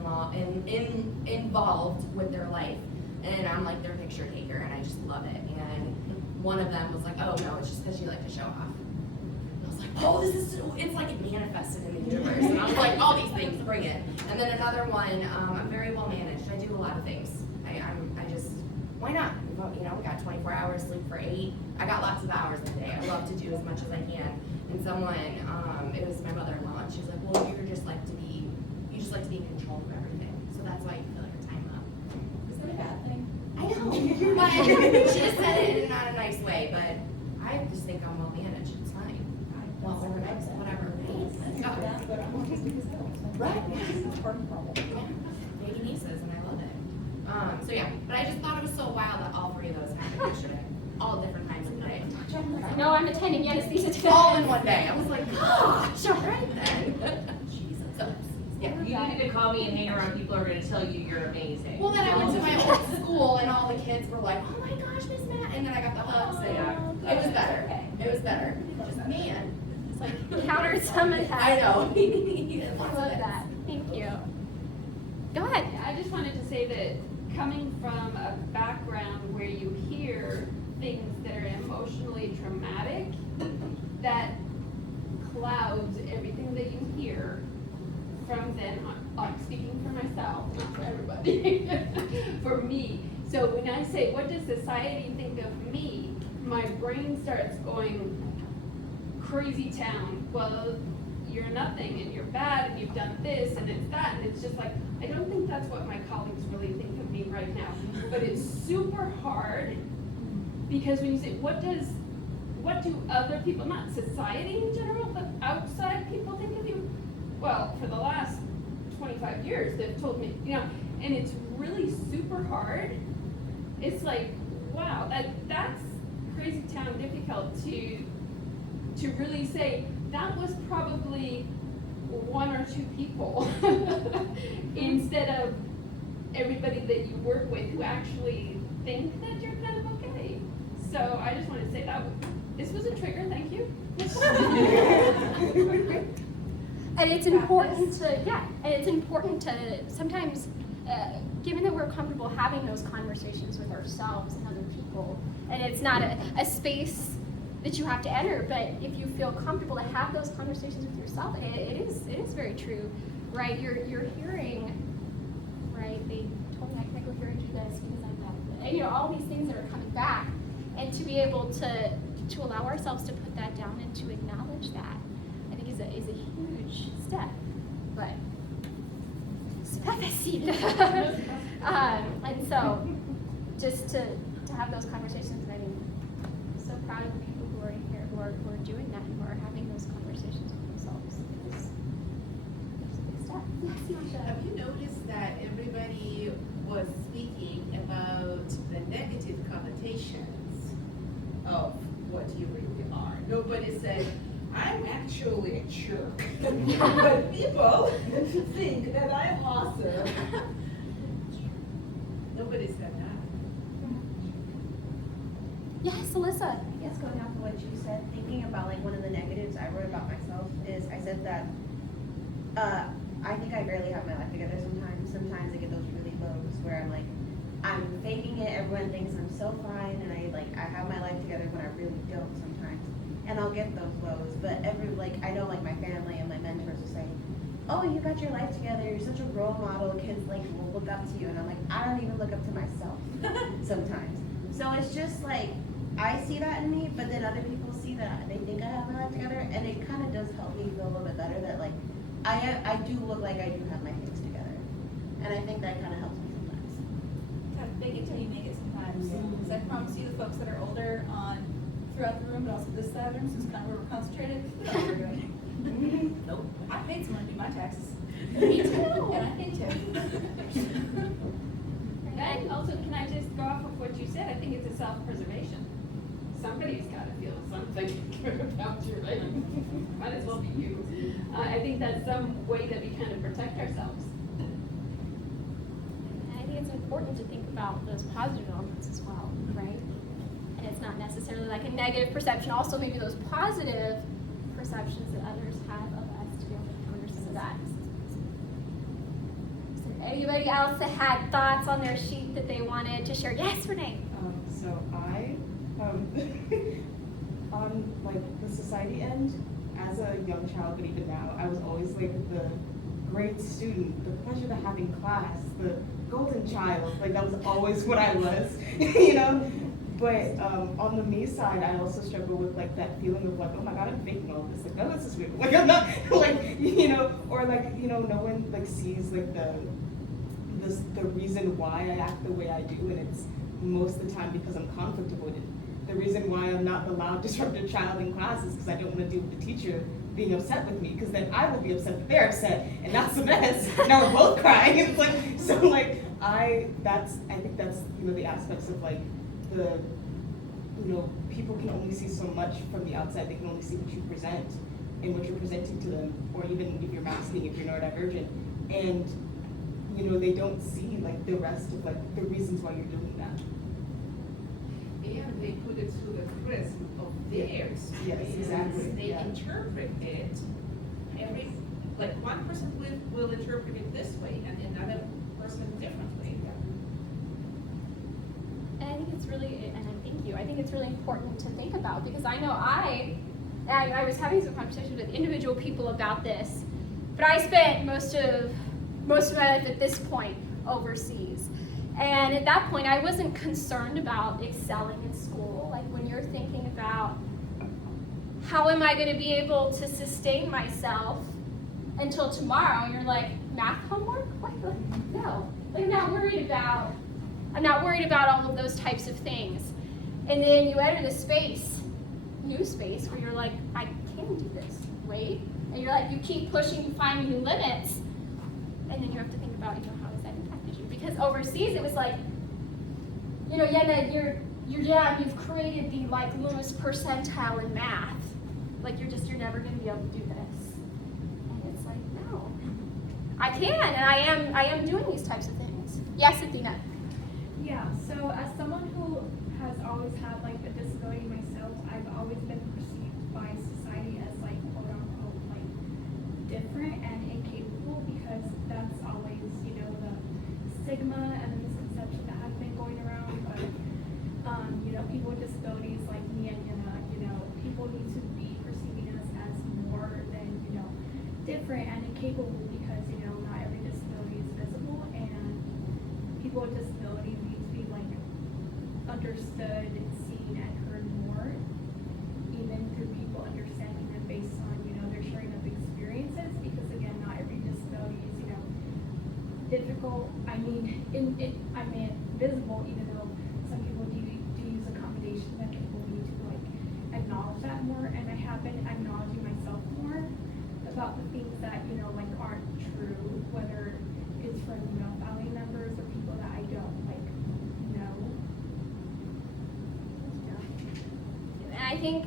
involved with their life. And I'm like their picture taker, and I just love it. And one of them was like, oh, no, it's just because you like to show off. And I was like, oh, it's like it manifested in the universe. And I was like, all these things, bring it. And then another one, I'm very well managed. I do a lot of things. I just, why not? You know, we got 24 hours, sleep for 8. I got lots of hours in a day. I love to do as much as I can. And someone, it was my mother-in-law, and she was like, well, you just like to be in control of everything. So that's why you feel like your time up. Is that a bad thing? I know. But she just said it in not a nice way, but I just think I'm well managed. It's fine. Well, organized, whatever. Right. Baby nieces, and I love it. So yeah, but I just thought it was so wild that all 3 of those happened yesterday. All different times of the day. No, I'm attending anesthesia today. All in one day. I was like, gosh, all right then. So, yeah. You needed to call me and hang around people who are going to tell you you're amazing. Well, then I went to my old school and all the kids were like, oh my gosh, Miss Matt. And then I got the hugs and it was better. It was better. Just, man. It's like counter some of that. I know. I love that. Thank you. Go ahead. I just wanted to say that coming from a background where you hear things that are emotionally traumatic, that clouds everything that you hear from then on. I'm speaking for myself, not for everybody, for me. So when I say, what does society think of me? My brain starts going crazy town. Well, you're nothing and you're bad and you've done this and it's that, and it's just like, I don't think that's what my colleagues really think of me right now. But it's super hard because when you say, what do other people, not society in general, but outside people think of you? Well, for the last 25 years, they've told me, you know, and it's really super hard. It's like, wow, that's crazy town difficult to really say, that was probably 1 or 2 people instead of everybody that you work with who actually think that you're kind of okay. So I just wanted to say that this was a trigger, thank you. And it's important to sometimes, given that we're comfortable having those conversations with ourselves and other people, and it's not a space that you have to enter, but if you feel comfortable to have those conversations with yourself, it is very true, right? You're hearing, right? They told me I can't go here and do this because I'm that. And, you know, all these things that are coming back, and to be able to allow ourselves to put that down and to acknowledge that, I think is a huge step. But c'est pas facile. And so, just to have those conversations, and I'm so proud of the people who are in here who are doing that and who are having those conversations with themselves. It's a big step. Have you noticed that everybody was speaking about the negative connotations of what you really are? Nobody said, I'm actually a jerk. But people think that I'm awesome. Nobody said that. Yes, Alyssa. I guess going off of what you said, thinking about like one of the negatives I wrote about myself is I said that I think I barely have my life together sometimes. Sometimes I get those really lows where I'm like, I'm faking it, everyone thinks I'm so fine, and I have my life together when I really don't sometimes. And I'll get those lows, but I know like my family and my mentors will say, oh, you got your life together, you're such a role model, kids like will look up to you, and I'm like, I don't even look up to myself sometimes. So it's just like, I see that in me, but then other people see that, they think I have my life together, and it kind of does help me feel a little bit better that like, I do look like I do have my things together. And I think that kind of helps me sometimes. folks that are older on throughout the room, but also this side of the room, so it's kind of where we're concentrated. That's what we're doing. Nope. I paid someone to do my taxes. Me too. And I paid too. And also, can I just go off of what you said? I think it's a self-preservation. Somebody's got to feel something about you, right? Might as well be you. I think that's some way that we kind of protect ourselves. And I think it's important to think about those positive elements as well, right? And it's not necessarily like a negative perception, also maybe those positive perceptions that others have of us to be able to counter some of that. Is there anybody else that had thoughts on their sheet that they wanted to share? Yes, Renee. So I, on like the society end, as a young child, but even now, I was always like the great student, the pleasure of having class, the golden child. Like that was always what I was, you know. But on the me side, I also struggle with like that feeling of like, oh my God, I'm faking all this. Like, no, this is real. Like I'm not, like, you know, or like, you know, no one like sees like the reason why I act the way I do, and it's most of the time because I'm conflict avoidant. The reason why I'm not the loud, disruptive child in class is because I don't want to deal with the teacher being upset with me, because then I will be upset that they're upset, and that's a mess. Now we're both crying. It's like, so like, I think that's, you know, the aspects of like the, you know, people can only see so much from the outside. They can only see what you present and what you're presenting to them, or even if you're masking, if you're neurodivergent. And, you know, they don't see like the rest of like the reasons why you're doing that. And they put it through the prism of their experience. Yes, exactly. They Yeah. interpret it. Like one person will interpret it this way, and another person differently. And I think it's really, and I thank you, I think it's really important to think about, because I know I was having some conversations with individual people about this, but I spent most of my life at this point overseas. And at that point, I wasn't concerned about excelling in school. Like when you're thinking about how am I going to be able to sustain myself until tomorrow, and you're like, math homework? What? No. Like I'm not worried about all of those types of things. And then you enter this space, new space, where you're like, I can do this. Wait. And you're like, you keep pushing, you find new limits. And then you have to think about, you know, how has that impacted you? Because overseas, it was like, you know, Jenna, you've created the like lowest percentile in math. Like you're never going to be able to do this. And it's like, no, I can, and I am doing these types of things. Yes, Athena. Yeah. So as someone who has always had like a disability myself, I've always been perceived by society as like quote unquote like different and incapable, because that's always, you know, the stigma and the misconception that has been going around. But you know, people with disabilities like me and Jenna, you know, people need to be perceiving us as more than, you know, different and incapable, because, you know, not every disability is visible, and people with disabilities need to be like understood, seen, and heard more, even through people understanding them based on, you know, their sharing of experiences, because again, not every disability is, you know, difficult. I mean, visible, even though some people do use accommodations, and people need to like acknowledge that more. And I have been acknowledging myself more about the things that, you know, like aren't true, whether it's from, you know, family members or people that I don't like know. And I think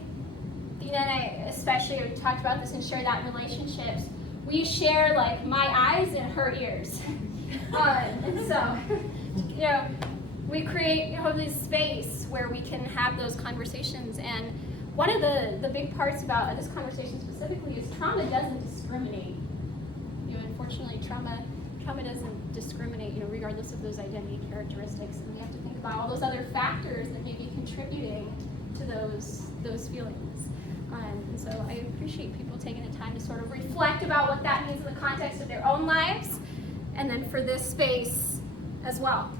Dina and I especially have talked about this and share that in relationships. We share like my eyes and her ears. And so, you know, we create, you know, this space where we can have those conversations. And one of the big parts about this conversation specifically is trauma doesn't discriminate. You know, unfortunately, trauma doesn't discriminate, you know, regardless of those identity characteristics. And we have to think about all those other factors that may be contributing to those feelings. And so I appreciate people taking the time to sort of reflect about what that means in the context of their own lives, and then for this space as well.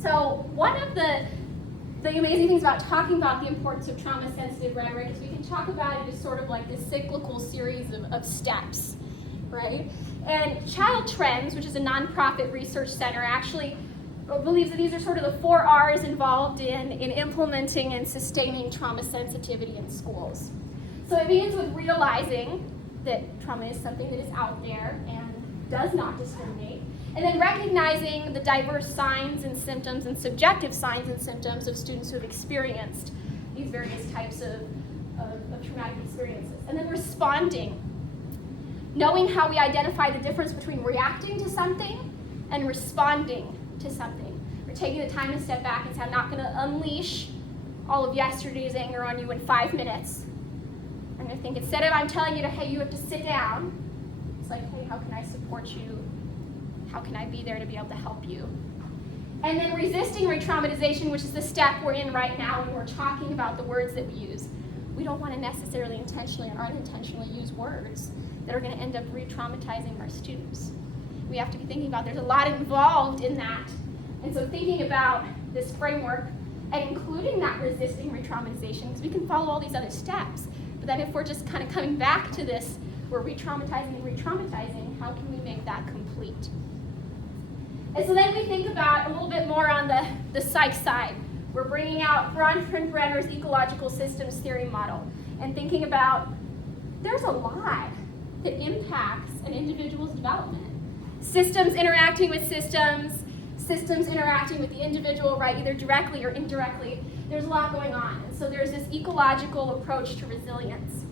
So one of the amazing things about talking about the importance of trauma-sensitive rhetoric is we can talk about it as sort of like this cyclical series of steps, right? And Child Trends, which is a nonprofit research center, actually believes that these are sort of the 4 R's involved in implementing and sustaining trauma sensitivity in schools. So it begins with realizing that trauma is something that is out there and does not discriminate, and then recognizing the diverse signs and symptoms and subjective signs and symptoms of students who have experienced these various types of traumatic experiences, and then responding, knowing how we identify the difference between reacting to something and responding to something. We're taking the time to step back and say, I'm not going to unleash all of yesterday's anger on you in 5 minutes. I'm going to think, instead of I'm telling you to, hey, you have to sit down, it's like, hey, how can I support you? How can I be there to be able to help you? And then resisting re-traumatization, which is the step we're in right now when we're talking about the words that we use. We don't want to necessarily intentionally or unintentionally use words that are going to end up re-traumatizing our students. We have to be thinking about there's a lot involved in that. And so thinking about this framework and including that resisting re-traumatization, because we can follow all these other steps. But then if we're just kind of coming back to this, we're re-traumatizing and re-traumatizing, how can we make that complete? And so then we think about a little bit more on the psych side. We're bringing out Bronfenbrenner's ecological systems theory model and thinking about there's a lot that impacts an individual's development. Systems interacting with systems, systems interacting with the individual, right, either directly or indirectly. There's a lot going on. And so there's this ecological approach to resilience.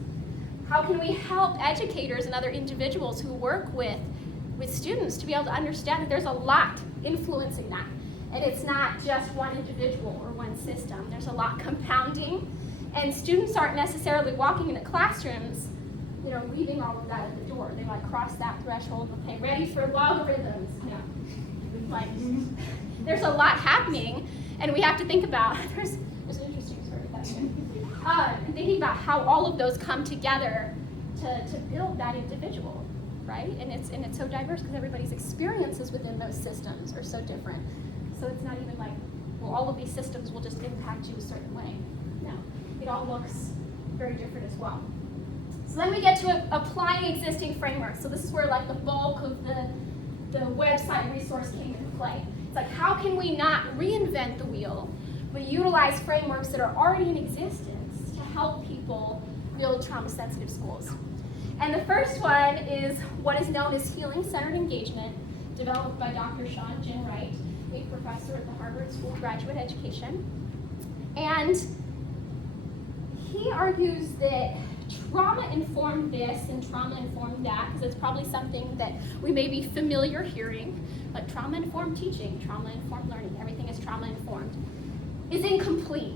How can we help educators and other individuals who work with students to be able to understand that there's a lot influencing that? And it's not just one individual or one system. There's a lot compounding. And students aren't necessarily walking into classrooms, leaving all of that at the door. They might cross that threshold, okay, ready for logarithms. There's a lot happening, and we have to think about, there's an interesting story with that. And thinking about how all of those come together to build that individual, right? And it's so diverse because everybody's experiences within those systems are so different. So it's not even like, well, all of these systems will just impact you a certain way. No, it all looks very different as well. So then we get to applying existing frameworks. So this is where like the bulk of the website resource came into play. It's like, how can we not reinvent the wheel, but utilize frameworks that are already in existence to help people build trauma-sensitive schools? And the first one is what is known as healing-centered engagement, developed by Dr. Sean Jin Wright, a professor at the Harvard School of Graduate Education. And he argues that trauma-informed this and trauma-informed that, because it's probably something that we may be familiar hearing, like trauma-informed teaching, trauma-informed learning, everything is trauma-informed, is incomplete.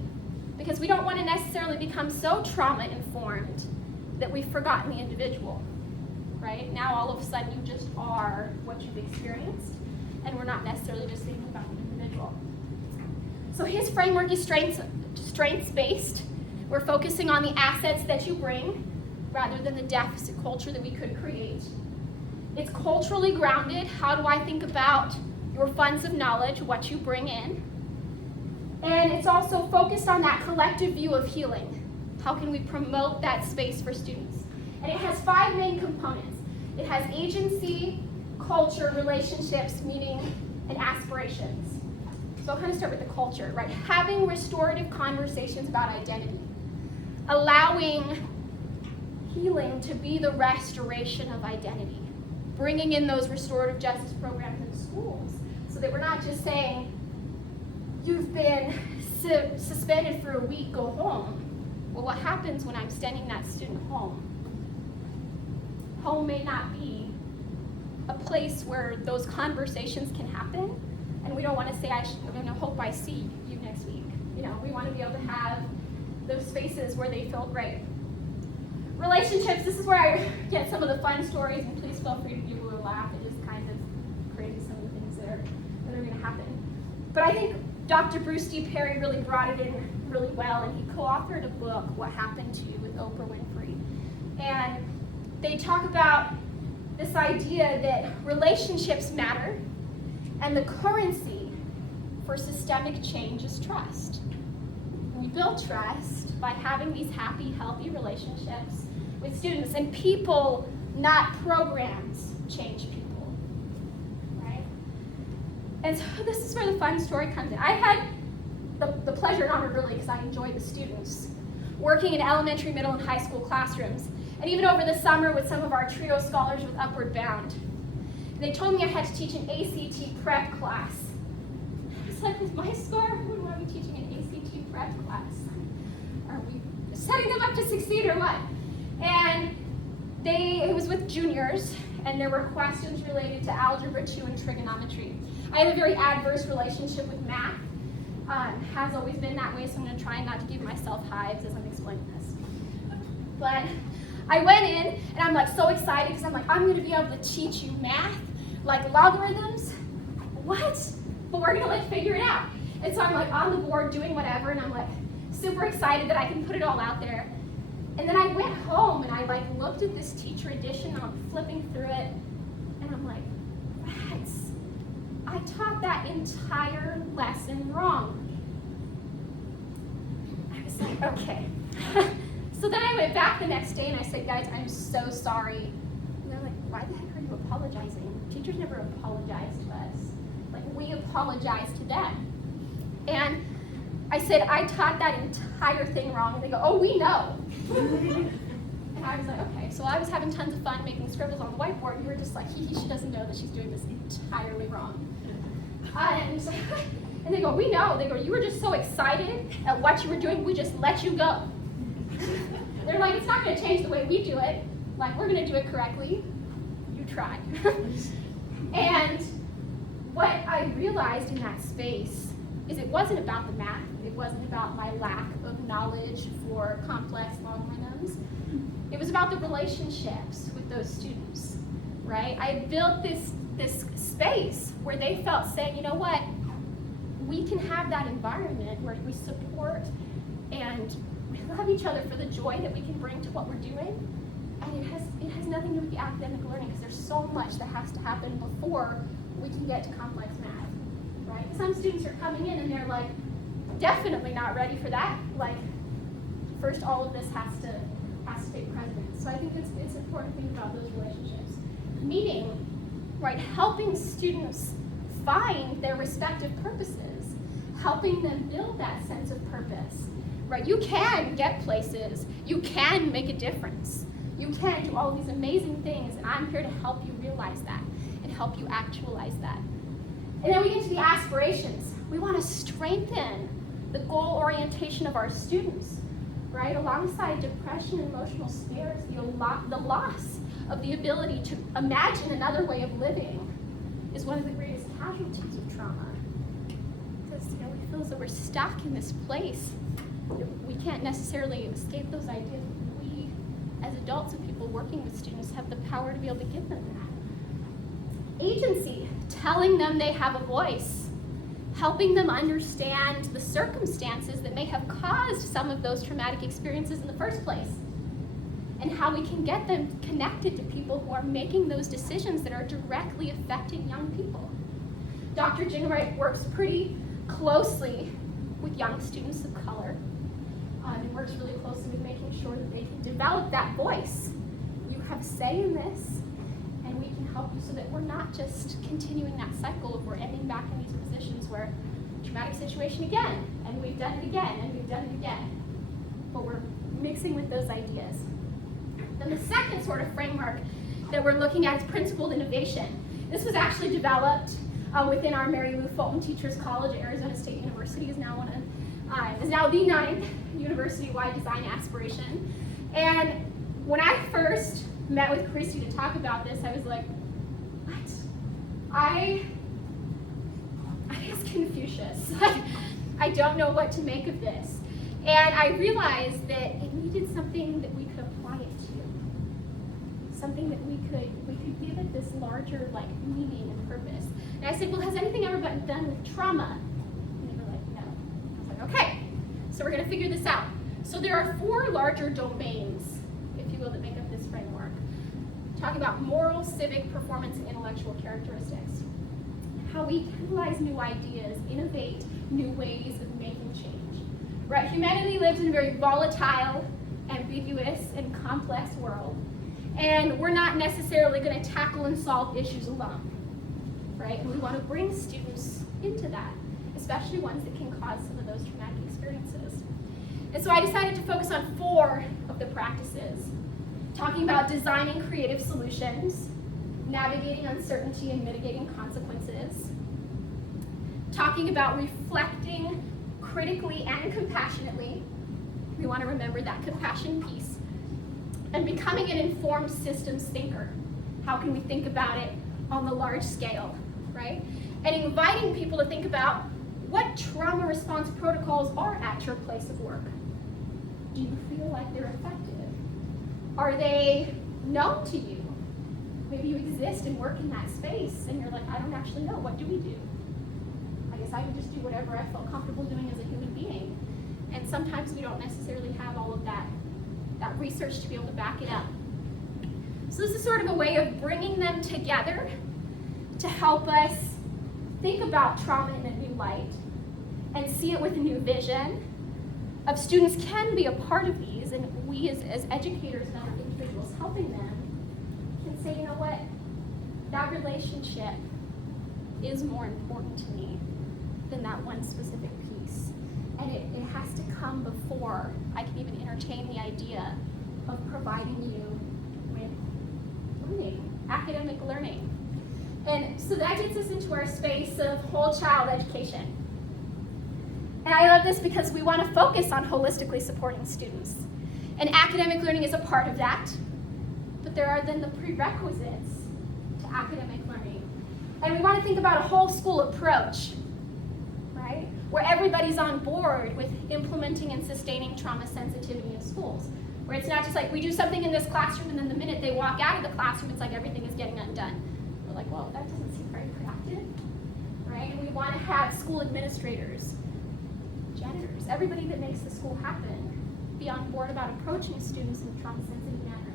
Because we don't want to necessarily become so trauma-informed that we've forgotten the individual, right? Now all of a sudden you just are what you've experienced, and we're not necessarily just thinking about the individual. So his framework is strengths-based. We're focusing on the assets that you bring rather than the deficit culture that we could create. It's culturally grounded. How do I think about your funds of knowledge, what you bring in? And it's also focused on that collective view of healing. How can we promote that space for students? And it has 5 main components. It has agency, culture, relationships, meaning, and aspirations. So I'll kind of start with the culture, right? Having restorative conversations about identity. Allowing healing to be the restoration of identity. Bringing in those restorative justice programs in schools so that we're not just saying, you've been suspended for a week, go home. Well, what happens when I'm sending that student home? Home may not be a place where those conversations can happen, and we don't want to say, I'm going to hope I see you next week. We want to be able to have those spaces where they feel great. Relationships, this is where I get some of the fun stories, and please feel free to give a little laugh. It is kind of crazy, some of the things that are going to happen. But I think Dr. Bruce D. Perry really brought it in really well, and he co-authored a book, What Happened to You, with Oprah Winfrey. And they talk about this idea that relationships matter, and the currency for systemic change is trust. We build trust by having these happy, healthy relationships with students, and people, not programs, change people, right? And so this is where the fun story comes in. I had the pleasure and honor, really, because I enjoyed the students, working in elementary, middle, and high school classrooms, and even over the summer with some of our trio scholars with Upward Bound. And they told me I had to teach an ACT prep class. I was like, with my score, who would want to be teaching an ACT prep class? Are we setting them up to succeed or what? And it was with juniors, and there were questions related to Algebra 2 and trigonometry. I have a very adverse relationship with math. Has always been that way, so I'm going to try not to give myself hives as I'm explaining this. But I went in, and I'm like so excited because I'm like, I'm going to be able to teach you math, like logarithms. What? But we're going to like figure it out. And so I'm like on the board doing whatever, and I'm like super excited that I can put it all out there. And then I went home and I like looked at this teacher edition, and I'm flipping through it, and I'm like, what? I taught that entire lesson wrong. I was like, okay. So then I went back the next day and I said, guys, I'm so sorry. And they're like, why the heck are you apologizing? Teachers never apologize to us. Like, we apologize to them. And I said, I taught that entire thing wrong. And they go, oh, we know. And I was like, okay. So I was having tons of fun making scribbles on the whiteboard, and you were just like, she doesn't know that she's doing this entirely wrong. And they go, we know. They go, you were just so excited at what you were doing, we just let you go. They're like, it's not going to change the way we do it. Like, we're going to do it correctly. You try. And what I realized in that space is it wasn't about the math. It wasn't about my lack of knowledge for complex logarithms. It was about the relationships with those students, right? I built this space where they felt saying, you know what, we can have that environment where we support and we love each other for the joy that we can bring to what we're doing. And it has nothing to do with the academic learning, because there's so much that has to happen before we can get to complex math, right? Some students are coming in and they're like, definitely not ready for that. Like, first all of this has to take precedence. So I think it's important to think about those relationships. Meeting, right, helping students find their respective purposes, helping them build that sense of purpose, right? You can get places, you can make a difference, you can do all these amazing things, and I'm here to help you realize that and help you actualize that. And then we get to the aspirations. We want to strengthen the goal orientation of our students, right? Alongside depression and emotional scares, the loss of the ability to imagine another way of living is one of the greatest casualties of trauma. Because we feel as though we're stuck in this place. We can't necessarily escape those ideas. We, as adults and people working with students, have the power to be able to give them that. Agency, telling them they have a voice, helping them understand the circumstances that may have caused some of those traumatic experiences in the first place, and how we can get them connected to people who are making those decisions that are directly affecting young people. Dr. Jinwright works pretty closely with young students of color, and works really closely with making sure that they can develop that voice. You have a say in this, and we can help you so that we're not just continuing that cycle of we're ending back in these positions where traumatic situation again, and we've done it again, and we've done it again. But we're mixing with those ideas. Then the second sort of framework that we're looking at is principled innovation. This was actually developed within our Mary Lou Fulton Teachers College at Arizona State University. Is now the 9th university-wide design aspiration. And when I first met with Christy to talk about this, I was like, what? I was Confucius. I don't know what to make of this. And I realized that it needed something that we could apply it to. Something that we could give it this larger meaning and purpose. And I said, well, has anything ever been done with trauma? And they were like, no. I was like, okay, so we're gonna figure this out. So there are 4 larger domains, if you will, that make up this framework. Talking about moral, civic, performance, and intellectual characteristics. How we utilize new ideas, innovate new ways of making change. Right? Humanity lives in a very volatile, ambiguous, and complex world. And we're not necessarily going to tackle and solve issues alone. right? And we want to bring students into that, especially ones that can cause some of those traumatic experiences. And so I decided to focus on 4 of the practices, talking about designing creative solutions, navigating uncertainty and mitigating consequences, talking about reflecting critically and compassionately. We want to remember that compassion piece. And becoming an informed systems thinker. How can we think about it on the large scale, right? And inviting people to think about what trauma response protocols are at your place of work. Do you feel like they're effective? Are they known to you? Maybe you exist and work in that space and you're like, I don't actually know, what do we do? I guess I would just do whatever I felt comfortable doing as a human being. And sometimes we don't necessarily have all of that research to be able to back it up. So this is sort of a way of bringing them together to help us think about trauma in a new light and see it with a new vision of students can be a part of these, and we as educators and other individuals helping them can say, you know what, that relationship is more important to me than that one specific piece. And it has to come before I can even entertain the idea of providing you with learning, academic learning. And so that gets us into our space of whole child education. And I love this because we want to focus on holistically supporting students. And academic learning is a part of that, but there are then the prerequisites to academic learning. And we want to think about a whole school approach, right? Where everybody's on board with implementing and sustaining trauma sensitivity in schools. Where it's not just like we do something in this classroom and then the minute they walk out of the classroom, it's like everything is getting undone. We're like, well, that doesn't seem very productive, right? And we want to have school administrators, janitors, everybody that makes the school happen, be on board about approaching students in a trauma-sensitive manner.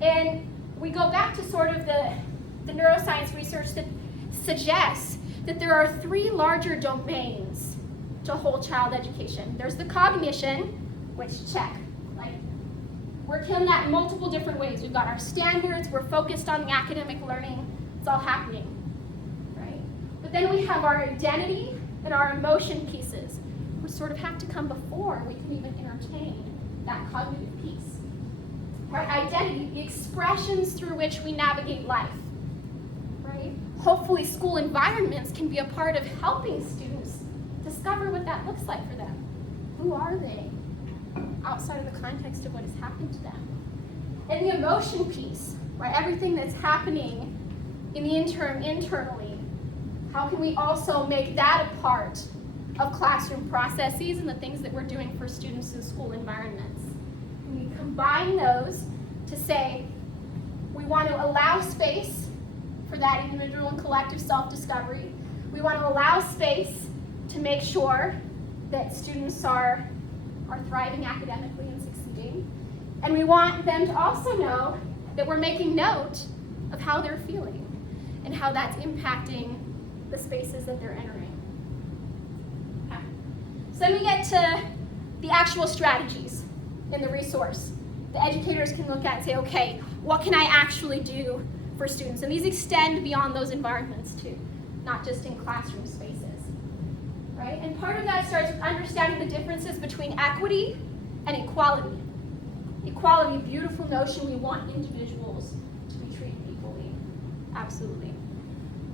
And we go back to sort of the neuroscience research that suggests that there are 3 larger domains to whole child education. There's the cognition, which check, like we're killing that in multiple different ways. We've got our standards, we're focused on the academic learning, it's all happening, right? But then we have our identity and our emotion pieces, which sort of have to come before we can even entertain that cognitive piece. Right? Identity, the expressions through which we navigate life. Right? Hopefully school environments can be a part of helping students discover what that looks like for them. Who are they outside of the context of what has happened to them? And the emotion piece, right? Everything that's happening in the interim internally, how can we also make that a part of classroom processes and the things that we're doing for students in school environments? And we combine those to say we want to allow space for that individual and collective self-discovery. We want to allow space to make sure that students are thriving academically and succeeding. And we want them to also know that we're making note of how they're feeling and how that's impacting the spaces that they're entering. Okay. So then we get to the actual strategies in the resource. The educators can look at and say, okay, what can I actually do for students? And these extend beyond those environments too, not just in classroom spaces. Right? And part of that starts with understanding the differences between equity and equality. Equality, a beautiful notion, we want individuals to be treated equally. Absolutely.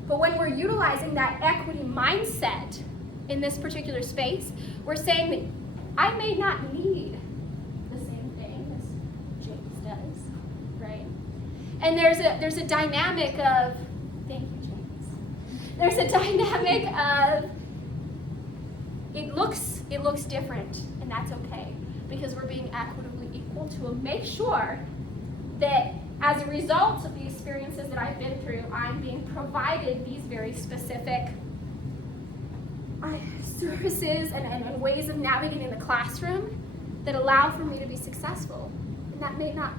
But when we're utilizing that equity mindset in this particular space, we're saying that I may not need the same thing as James does, right? And there's a dynamic of, thank you, James. There's a dynamic of, it looks different, and that's okay, because we're being equitably equal to make sure that as a result of the experiences that I've been through, I'm being provided these very specific services and ways of navigating the classroom that allow for me to be successful. And that may not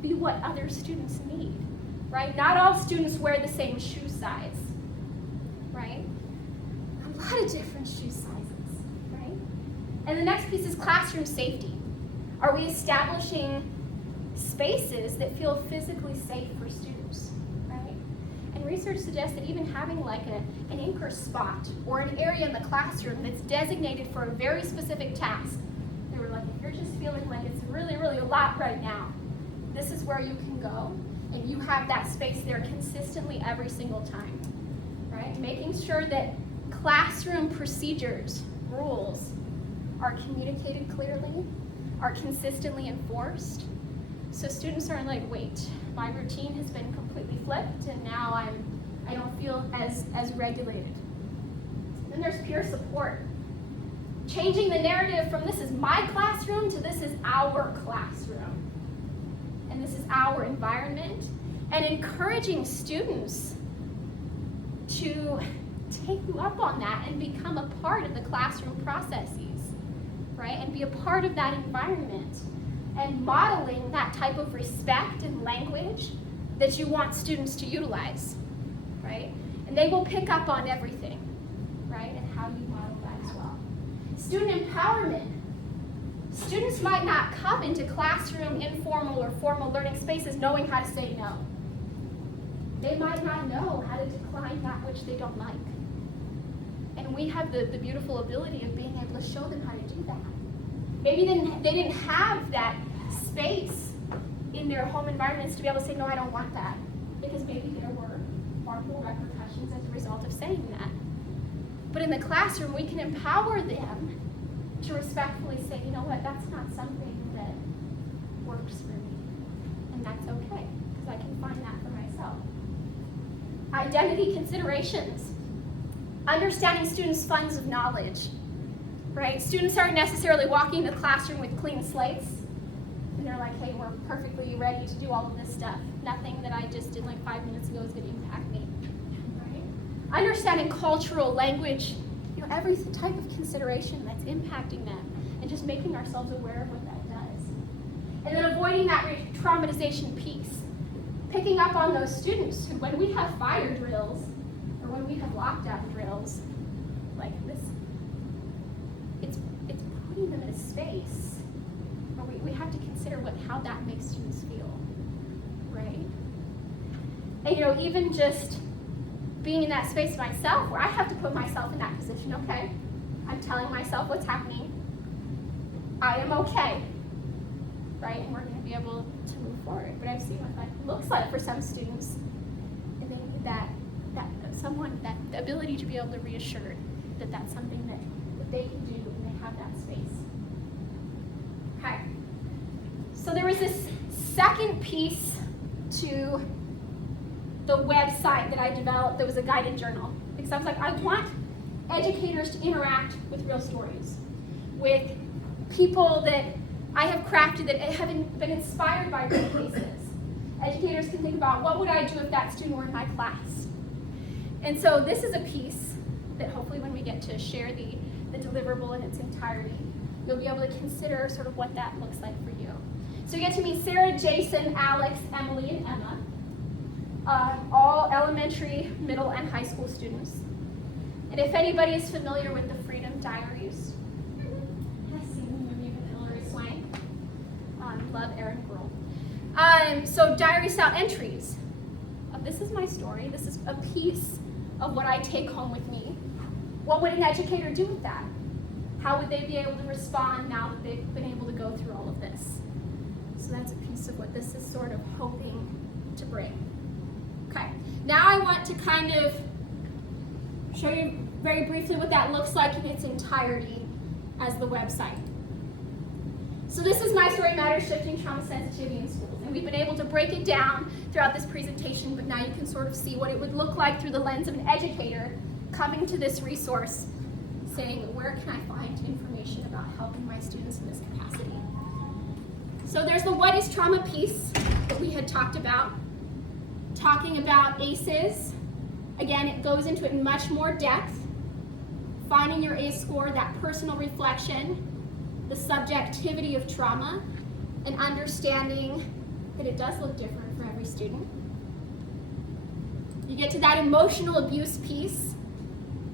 be what other students need, right? Not all students wear the same shoe size, right? A lot of different shoe sizes, right? And the next piece is classroom safety. Are we establishing spaces that feel physically safe for students, right? And research suggests that even having like an anchor spot or an area in the classroom that's designated for a very specific task, they were like, if you're just feeling like it's really, really a lot right now, this is where you can go, and you have that space there consistently every single time, right? Making sure that classroom procedures, rules, are communicated clearly, are consistently enforced, so students aren't like, wait, my routine has been completely flipped, and now I don't feel as regulated. Then there's peer support. Changing the narrative from this is my classroom to this is our classroom. And this is our environment. And encouraging students to take you up on that and become a part of the classroom processes, right? And be a part of that environment. And modeling that type of respect and language that you want students to utilize, right? And they will pick up on everything, right? And how you model that as well. Student empowerment. Students might not come into classroom, informal, or formal learning spaces knowing how to say no. They might not know how to decline that which they don't like. And we have the beautiful ability of being able to show them how to do that. Maybe they didn't have that space in their home environments to be able to say, no, I don't want that. Because maybe there were harmful repercussions as a result of saying that. But in the classroom, we can empower them to respectfully say, you know what, that's not something that works for me. And that's okay, because I can find that for myself. Identity considerations. Understanding students' funds of knowledge. Right? Students aren't necessarily walking into the classroom with clean slates, and they're like, hey, we're perfectly ready to do all of this stuff. Nothing that I just did like 5 minutes ago is going to impact me. Right? Understanding cultural language, you know, every type of consideration that's impacting them, and just making ourselves aware of what that does. And then avoiding that traumatization piece. Picking up on those students who, when we have fire drills, or when we have lockdown drills, like this, it's putting them in a space where we have to consider how that makes students feel, right? And you know, even just being in that space myself, where I have to put myself in that position, okay, I'm telling myself what's happening, I am okay, right? And we're going to be able to move forward. But I've seen what that looks like for some students, and they need that the ability to be able to reassure that that's something that they can do when they have that space. Okay. So there was this second piece to the website that I developed that was a guided journal. Because I was like, I want educators to interact with real stories, with people that I have crafted that have been inspired by real cases. Educators can think about, what would I do if that student were in my class? And so this is a piece that hopefully when we get to share the deliverable in its entirety, you'll be able to consider sort of what that looks like for you. So you get to meet Sarah, Jason, Alex, Emily, and Emma, all elementary, middle, and high school students. And if anybody is familiar with the Freedom Diaries, I've seen the movie with Hilary Swank. Love Erin Girl. So diary style entries. This is my story. This is a piece of what I take home with me. What would an educator do with that? How would they be able to respond now that they've been able to go through all of this? So that's a piece of what this is sort of hoping to bring. Okay, now I want to kind of show you very briefly what that looks like in its entirety as the website. So this is My Story Matters, Shifting Trauma Sensitivity in Schools. And we've been able to break it down throughout this presentation, but now you can sort of see what it would look like through the lens of an educator coming to this resource, saying, where can I find information about helping my students in this capacity? So there's the what is trauma piece that we had talked about, talking about ACEs. Again, it goes into it in much more depth, finding your ACE score, that personal reflection, the subjectivity of trauma, and understanding that it does look different for every student. You get to that emotional abuse piece,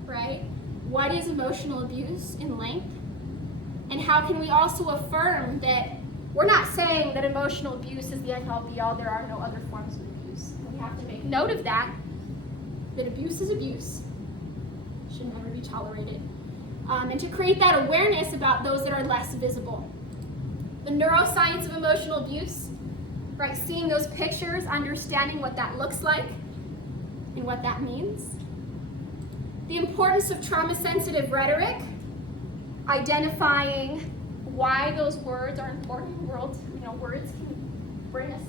right? What is emotional abuse in length? And how can we also affirm that we're not saying that emotional abuse is the end-all be-all, there are no other forms of abuse. We have to make note of that, that abuse is abuse, should never be tolerated, and to create that awareness about those that are less visible. The neuroscience of emotional abuse, right? Seeing those pictures, understanding what that looks like and what that means. The importance of trauma-sensitive rhetoric, identifying why those words are important. Words can bring us,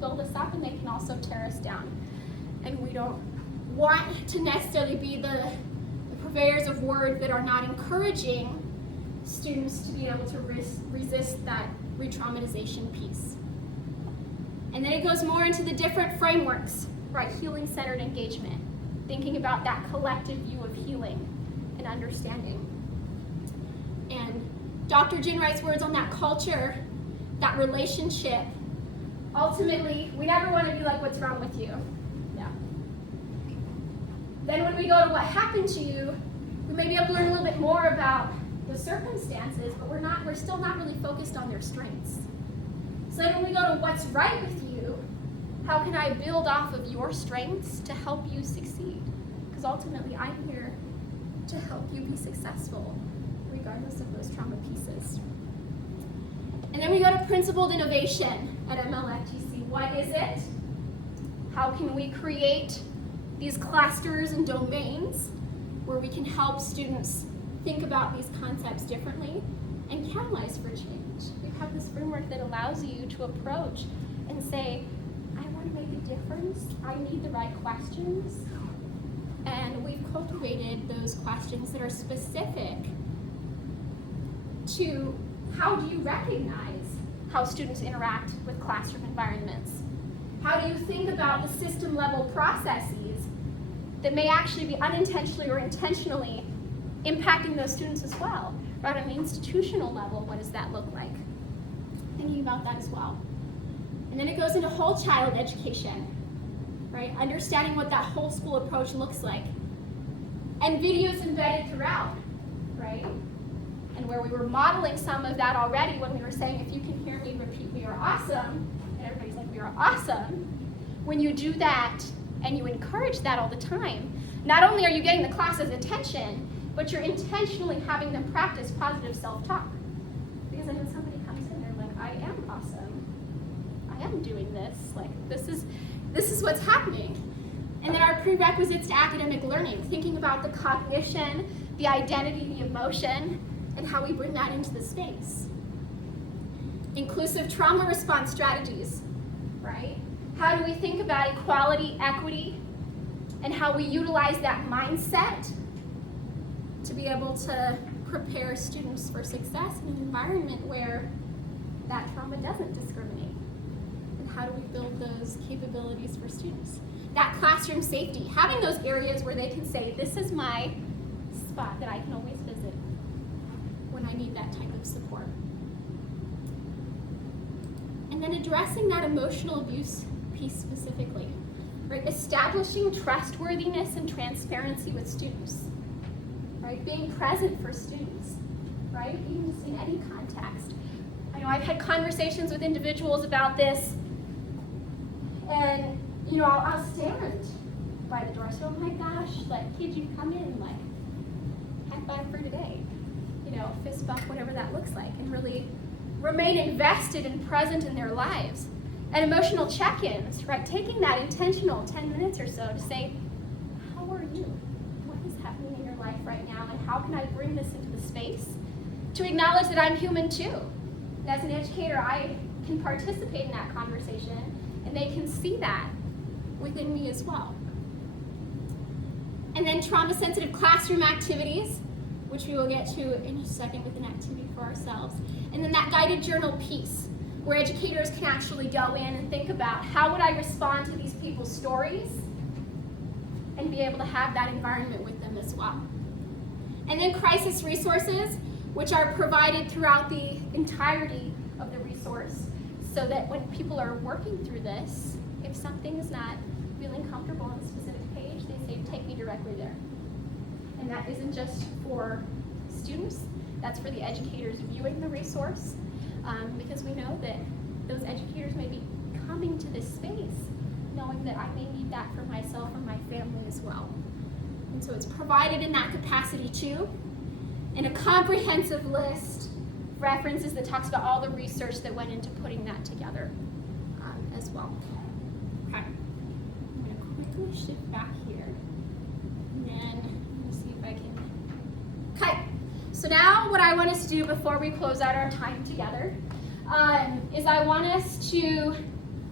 build us up, and they can also tear us down. And we don't want to necessarily be the purveyors of words that are not encouraging students to be able to resist that re-traumatization piece. And then it goes more into the different frameworks, right? Healing-centered engagement, thinking about that collective view of healing and understanding. And Dr. Jen writes words on that culture, that relationship. Ultimately, we never want to be like, what's wrong with you? Yeah. Then when we go to what happened to you, we may be able to learn a little bit more about the circumstances, but we're still not really focused on their strengths. So then when we go to what's right with you, how can I build off of your strengths to help you succeed? Because ultimately I'm here to help you be successful, regardless of those trauma pieces. And then we go to principled innovation at MLFTC. What is it? How can we create these clusters and domains where we can help students think about these concepts differently and catalyze for change? We have this framework that allows you to approach and say, I want to make a difference. I need the right questions. And we've cultivated those questions that are specific to how do you recognize how students interact with classroom environments? How do you think about the system level processes that may actually be unintentionally or intentionally impacting those students as well? Right, on the institutional level, what does that look like? Thinking about that as well. And then it goes into whole child education, right? Understanding what that whole school approach looks like. And videos embedded throughout, right? And where we were modeling some of that already when we were saying, if you can hear me repeat, we are awesome, and everybody's like, we are awesome. When you do that and you encourage that all the time, not only are you getting the class's attention, but you're intentionally having them practice positive self-talk. Because I know somebody comes in, they're like, I am awesome. I am doing this. Like, this is what's happening. And then our prerequisites to academic learning, thinking about the cognition, the identity, the emotion, and how we bring that into the space. Inclusive trauma response strategies, right? How do we think about equality, equity, and how we utilize that mindset to be able to prepare students for success in an environment where that trauma doesn't discriminate? And how do we build those capabilities for students? That classroom safety, having those areas where they can say, this is my spot that I can always visit when I need that type of support. And then addressing that emotional abuse piece specifically, right? Establishing trustworthiness and transparency with students. Right? Being present for students, right? Even just in any context. I know I've had conversations with individuals about this, and I'll stand by the door. So, oh my gosh, like, kid, you come in, like, high five for today, fist bump, whatever that looks like, and really remain invested and present in their lives. And emotional check-ins, right? Taking that intentional 10 minutes or so to say, how are you? Happening in your life right now, and how can I bring this into the space to acknowledge that I'm human too. And as an educator, I can participate in that conversation, and they can see that within me as well. And then trauma-sensitive classroom activities, which we will get to in a second with an activity for ourselves. And then that guided journal piece, where educators can actually go in and think about, how would I respond to these people's stories, and be able to have that environment with them as well. And then crisis resources, which are provided throughout the entirety of the resource, so that when people are working through this, if something is not feeling comfortable on a specific page, they say, take me directly there. And that isn't just for students, that's for the educators viewing the resource, because we know that those educators may be coming to this space knowing that I may need that for myself and my family as well. And so it's provided in that capacity too, and a comprehensive list of references that talks about all the research that went into putting that together as well. Okay, I'm going to quickly shift back here, and then I'm going to see if I can. Okay, so now what I want us to do before we close out our time together is I want us to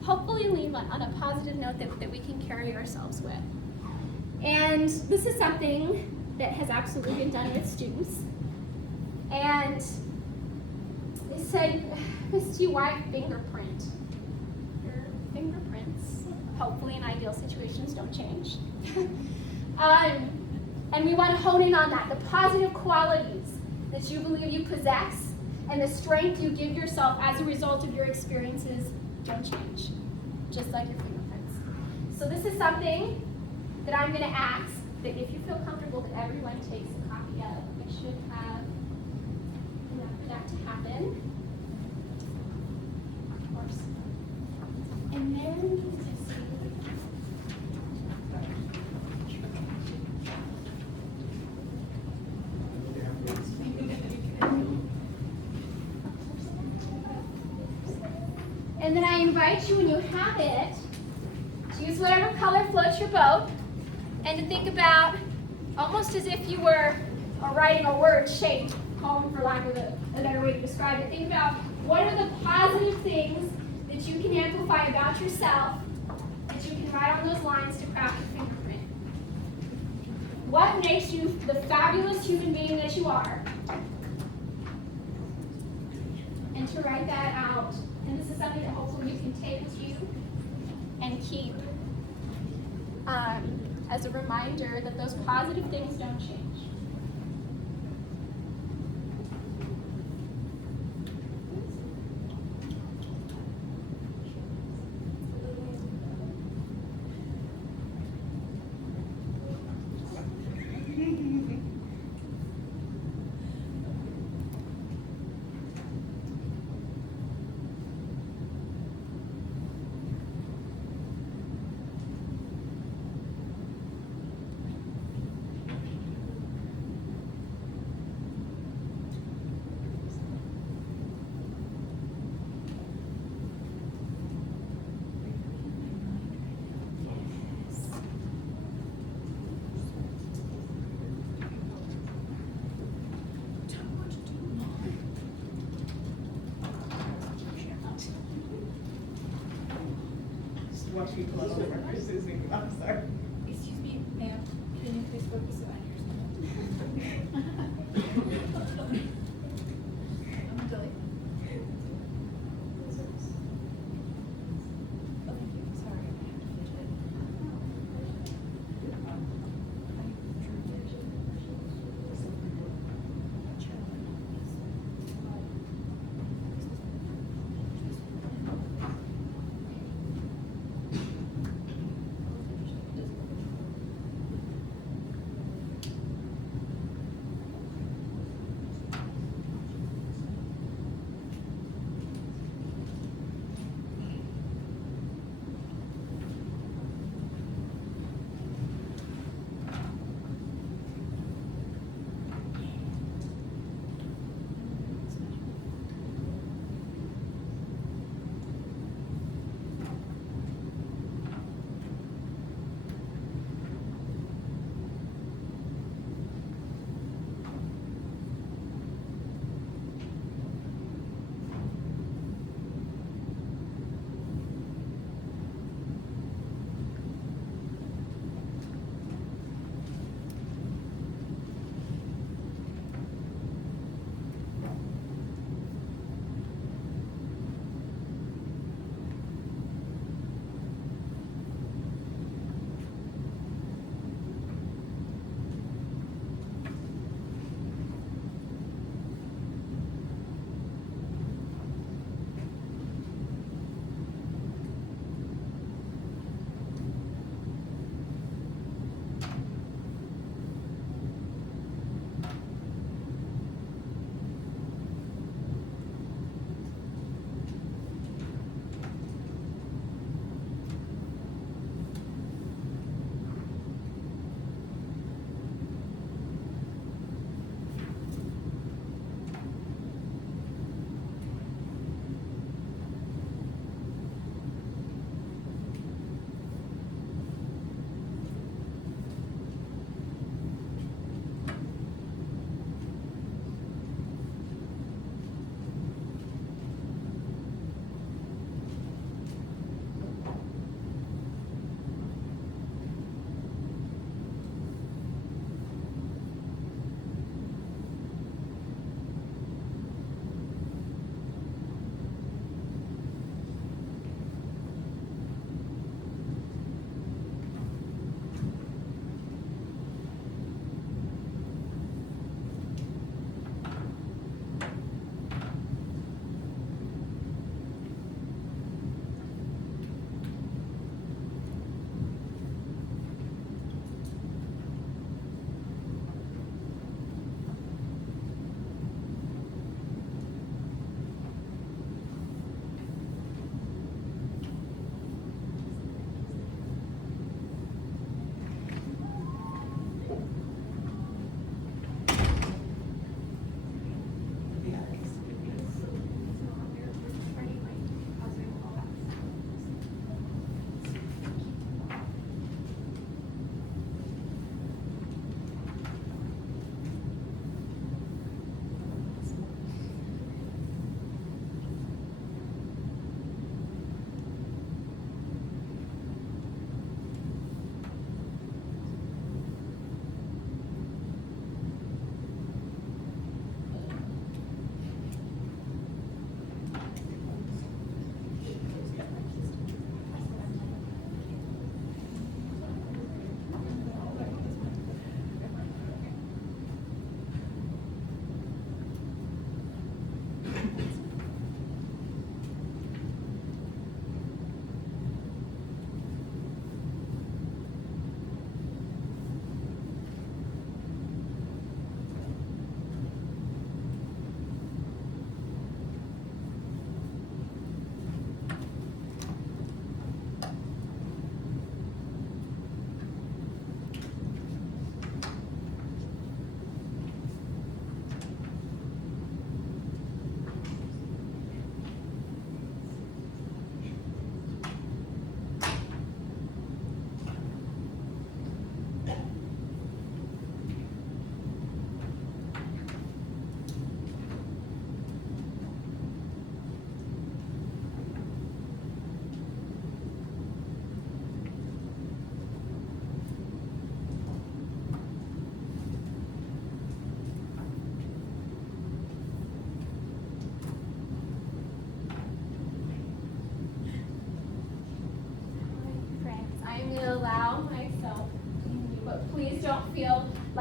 hopefully leave on a positive note that we can carry ourselves with. And this is something that has absolutely been done with students. And they said, Misty, why fingerprint? Your fingerprints, hopefully in ideal situations, don't change. And we want to hone in on that, the positive qualities that you believe you possess and the strength you give yourself as a result of your experiences don't change, just like your fingerprints. So this is something that I'm going to ask that if you feel comfortable that everyone takes a copy of. We should have enough for that to happen. Of course. And then, let's see. And then I invite you, when you have it, to use whatever color floats your boat, and to think about, almost as if you were writing a word-shaped poem, for lack of a better way to describe it. Think about what are the positive things that you can amplify about yourself, that you can write on those lines to craft your fingerprint. What makes you the fabulous human being that you are? And to write that out. And this is something that hopefully you can take with you and keep as a reminder that those positive things don't change. Watch me pull over. I'm sorry. Excuse me, ma'am, can you please focus on yourself? I'm delete. Oh, thank you. Sorry, I have to fidget.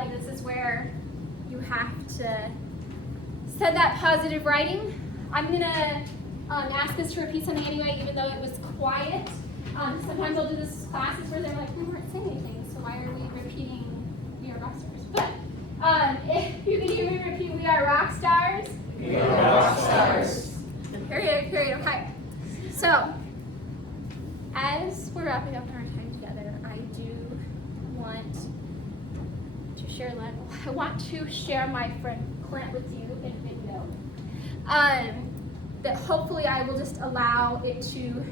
again, this is where you have to send that positive writing. I'm gonna ask us to repeat something anyway, even though it was quiet. Sometimes I'll do this in classes where they're like, we weren't saying anything, so why are we repeating we are rock stars? But if you can hear me repeat, we are rock stars. We are rock stars. Period, okay. So, as we're wrapping up our time together, I do want to share my friend Clint with you in video. That hopefully I will just allow it to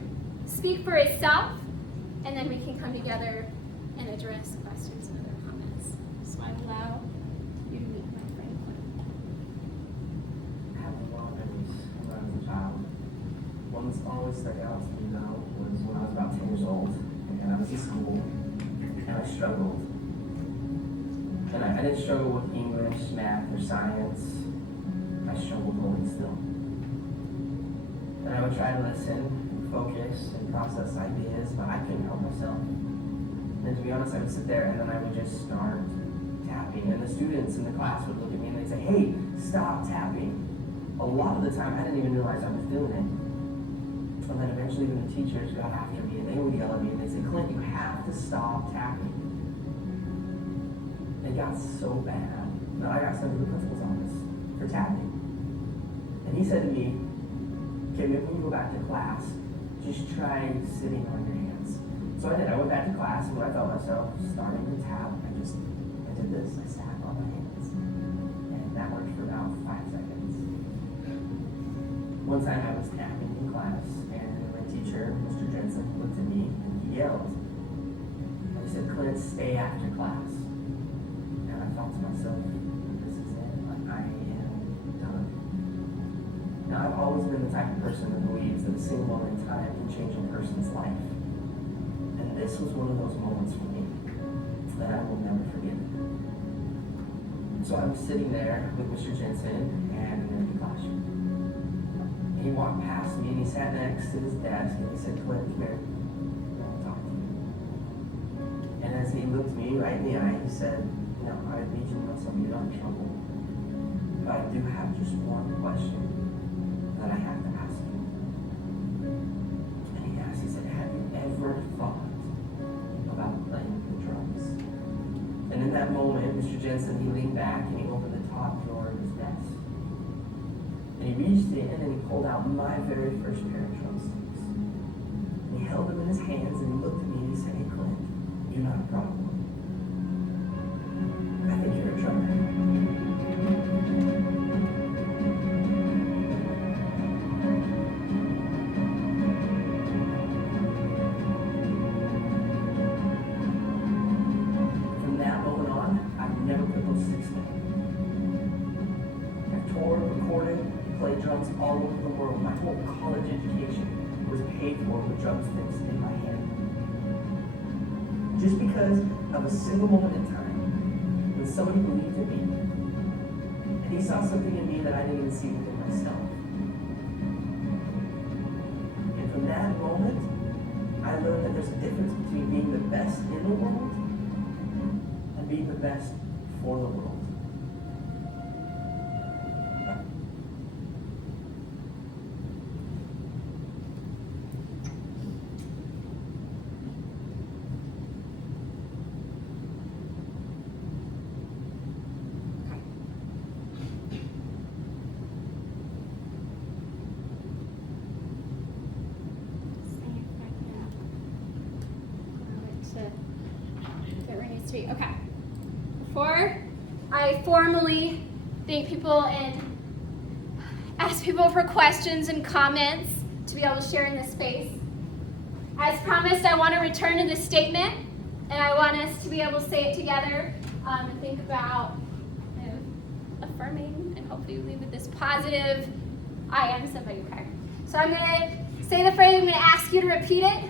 speak for itself, and then we can come together and address questions and other comments. So I allow you to meet my friend Clint. I have a lot of memories when I was a child. One that's always stuck out to me though was when I was about 10 years old, and I was in school, and I struggled. And I didn't struggle with English, math, or science. I struggled holding still. And I would try to listen, and focus, and process ideas, but I couldn't help myself. And to be honest, I would sit there and then I would just start tapping. And the students in the class would look at me and they'd say, hey, stop tapping. A lot of the time, I didn't even realize I was doing it. And then eventually when the teachers got after me and they would yell at me and they'd say, Clint, you have to stop tapping. It got so bad that I got sent to the principal's office for tapping. And he said to me, okay, maybe when you go back to class, just try sitting on your hands. So I did. I went back to class, and when I felt myself starting to tap, I did this. I sat on my hands. And that worked for about 5 seconds. One time I was tapping in class, and my teacher, Mr. Jensen, looked at me and he yelled. And he said, Clint, stay after class. And I thought to myself, this is it. Like, I am done. Now, I've always been the type of person that believes that a single moment in time can change a person's life. And this was one of those moments for me that I will never forget. So I was sitting there with Mr. Jensen and in the classroom. And he walked past me and he sat next to his desk and he said, Clint, come here. I want to talk to you. And as he looked me right in the eye, he said, no, I need you to know something, you're not in trouble. But I do have just one question that I have to ask you. And he asked, he said, have you ever thought about playing the drums? And in that moment, Mr. Jensen, he leaned back and he opened the top drawer of his desk. And he reached in and he pulled out my very first pair of drumsticks. And he held them in his hands and he looked at me and he said, hey Clint, you're not a problem. I think you're a drummer. Played drums all over the world. My whole college education was paid for with drumsticks in my hand. Just because of a single moment in time when somebody believed in me and he saw something in me that I didn't even see within myself. And from that moment, I learned that there's a difference between being the best in the world and being the best for the world. Okay. Before I formally thank people and ask people for questions and comments to be able to share in this space, as promised, I want to return to this statement, and I want us to be able to say it together and think about affirming, and hopefully we leave with this positive, I am somebody, okay? So I'm going to say the phrase, I'm going to ask you to repeat it.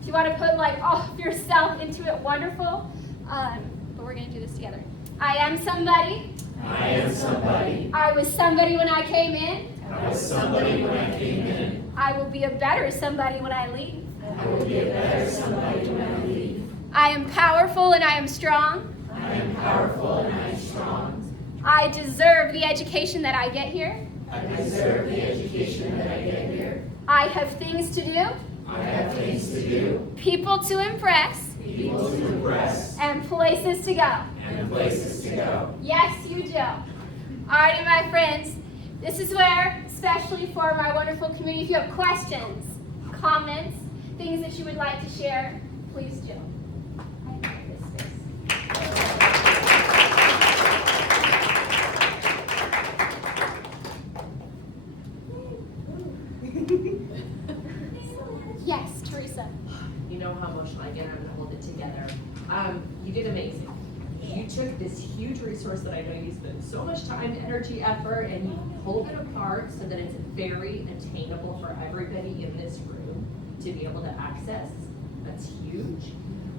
If you want to put like all of yourself into it, wonderful. But we're going to do this together. I am somebody. I am somebody. I was somebody when I came in. I was somebody when I came in. I will be a better somebody when I leave. I will be a better somebody when I leave. I am powerful and I am strong. I am powerful and I am strong. I deserve the education that I get here. I deserve the education that I get here. I have things to do. I have things to do. People to impress. People to impress. And places to go. And places to go. Yes, you do. Alrighty, my friends. This is where, especially for my wonderful community, if you have questions, comments, things that you would like to share, please do. I enjoy this space. Yes, Teresa. You know how emotional I get, I'm gonna hold it together. You did amazing. You took this huge resource that I know you spent so much time, energy, effort, and you pulled it apart so that it's very attainable for everybody in this room to be able to access. That's huge.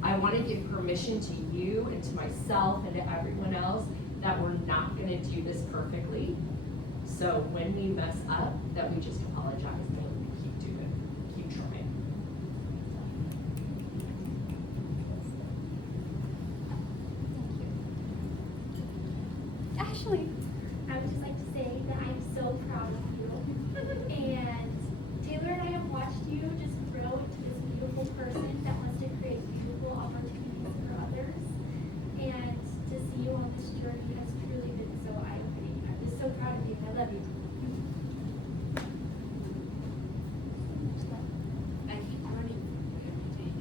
I want to give permission to you and to myself and to everyone else that we're not gonna do this perfectly. So when we mess up, that we just apologize and keep doing, keep trying. Ashley. I would just like to say that I'm so proud of you. And Taylor and I have watched you just grow into this beautiful person that wants to create beautiful opportunities for others. And to see you on this journey has truly been so eye-opening. I'm just so proud of you. I love you. I keep learning every day.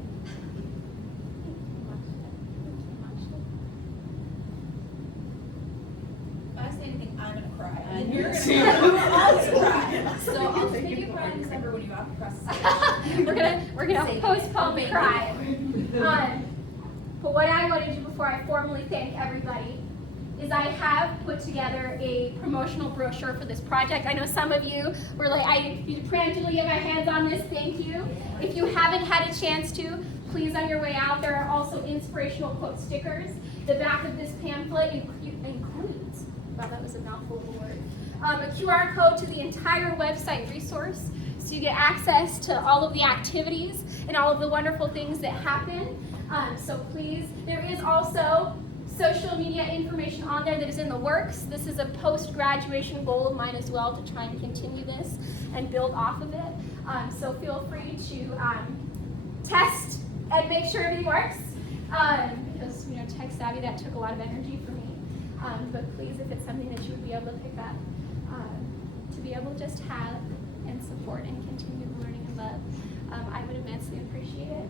If I say anything, I'm gonna cry. And you're gonna always cry. So I'll just make you cry in December when you have to cross the stage. we're gonna postpone the cry. But what I want to do before I formally thank everybody is I have put together a promotional brochure for this project. I know some of you were like, I preemptively get my hands on this, thank you. If you haven't had a chance to, please on your way out, there are also inspirational quote stickers. The back of this pamphlet includes, wow, that was a mouthful of a word, a QR code to the entire website resource, so you get access to all of the activities and all of the wonderful things that happen. So please, there is also social media information on there that is in the works. This is a post-graduation goal of mine as well, to try and continue this and build off of it. So feel free to test and make sure everything works. Because tech savvy, that took a lot of energy for me. But please, if it's something that you would be able to pick up, to be able to just have and support and continue learning and love, I would immensely appreciate it.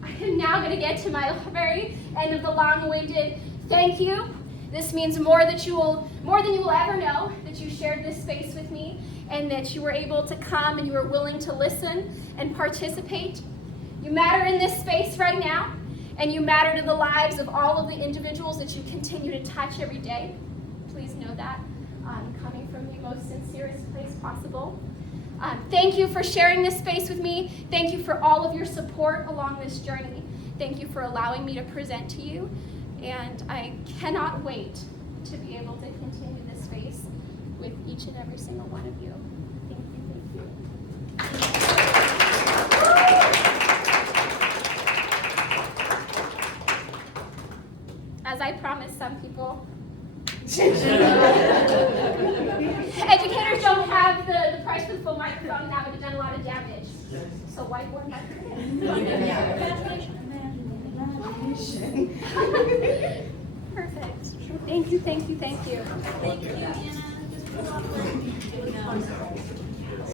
I am now going to get to my very end of the long-winded thank you. This means more than you will ever know, that you shared this space with me and that you were able to come and you were willing to listen and participate. You matter in this space right now, and you matter to the lives of all of the individuals that you continue to touch every day. Please know that, coming from the most sincerest place possible. Thank you for sharing this space with me. Thank you for all of your support along this journey. Thank you for allowing me to present to you. And I cannot wait to be able to continue this space with each and every single one of you. Thank you, thank you. As I promised some people, educators don't have the price for the full microphone, and that would have done a lot of damage. So whiteboard microphone. Perfect. Thank you, thank you, thank you. Thank you, Anna.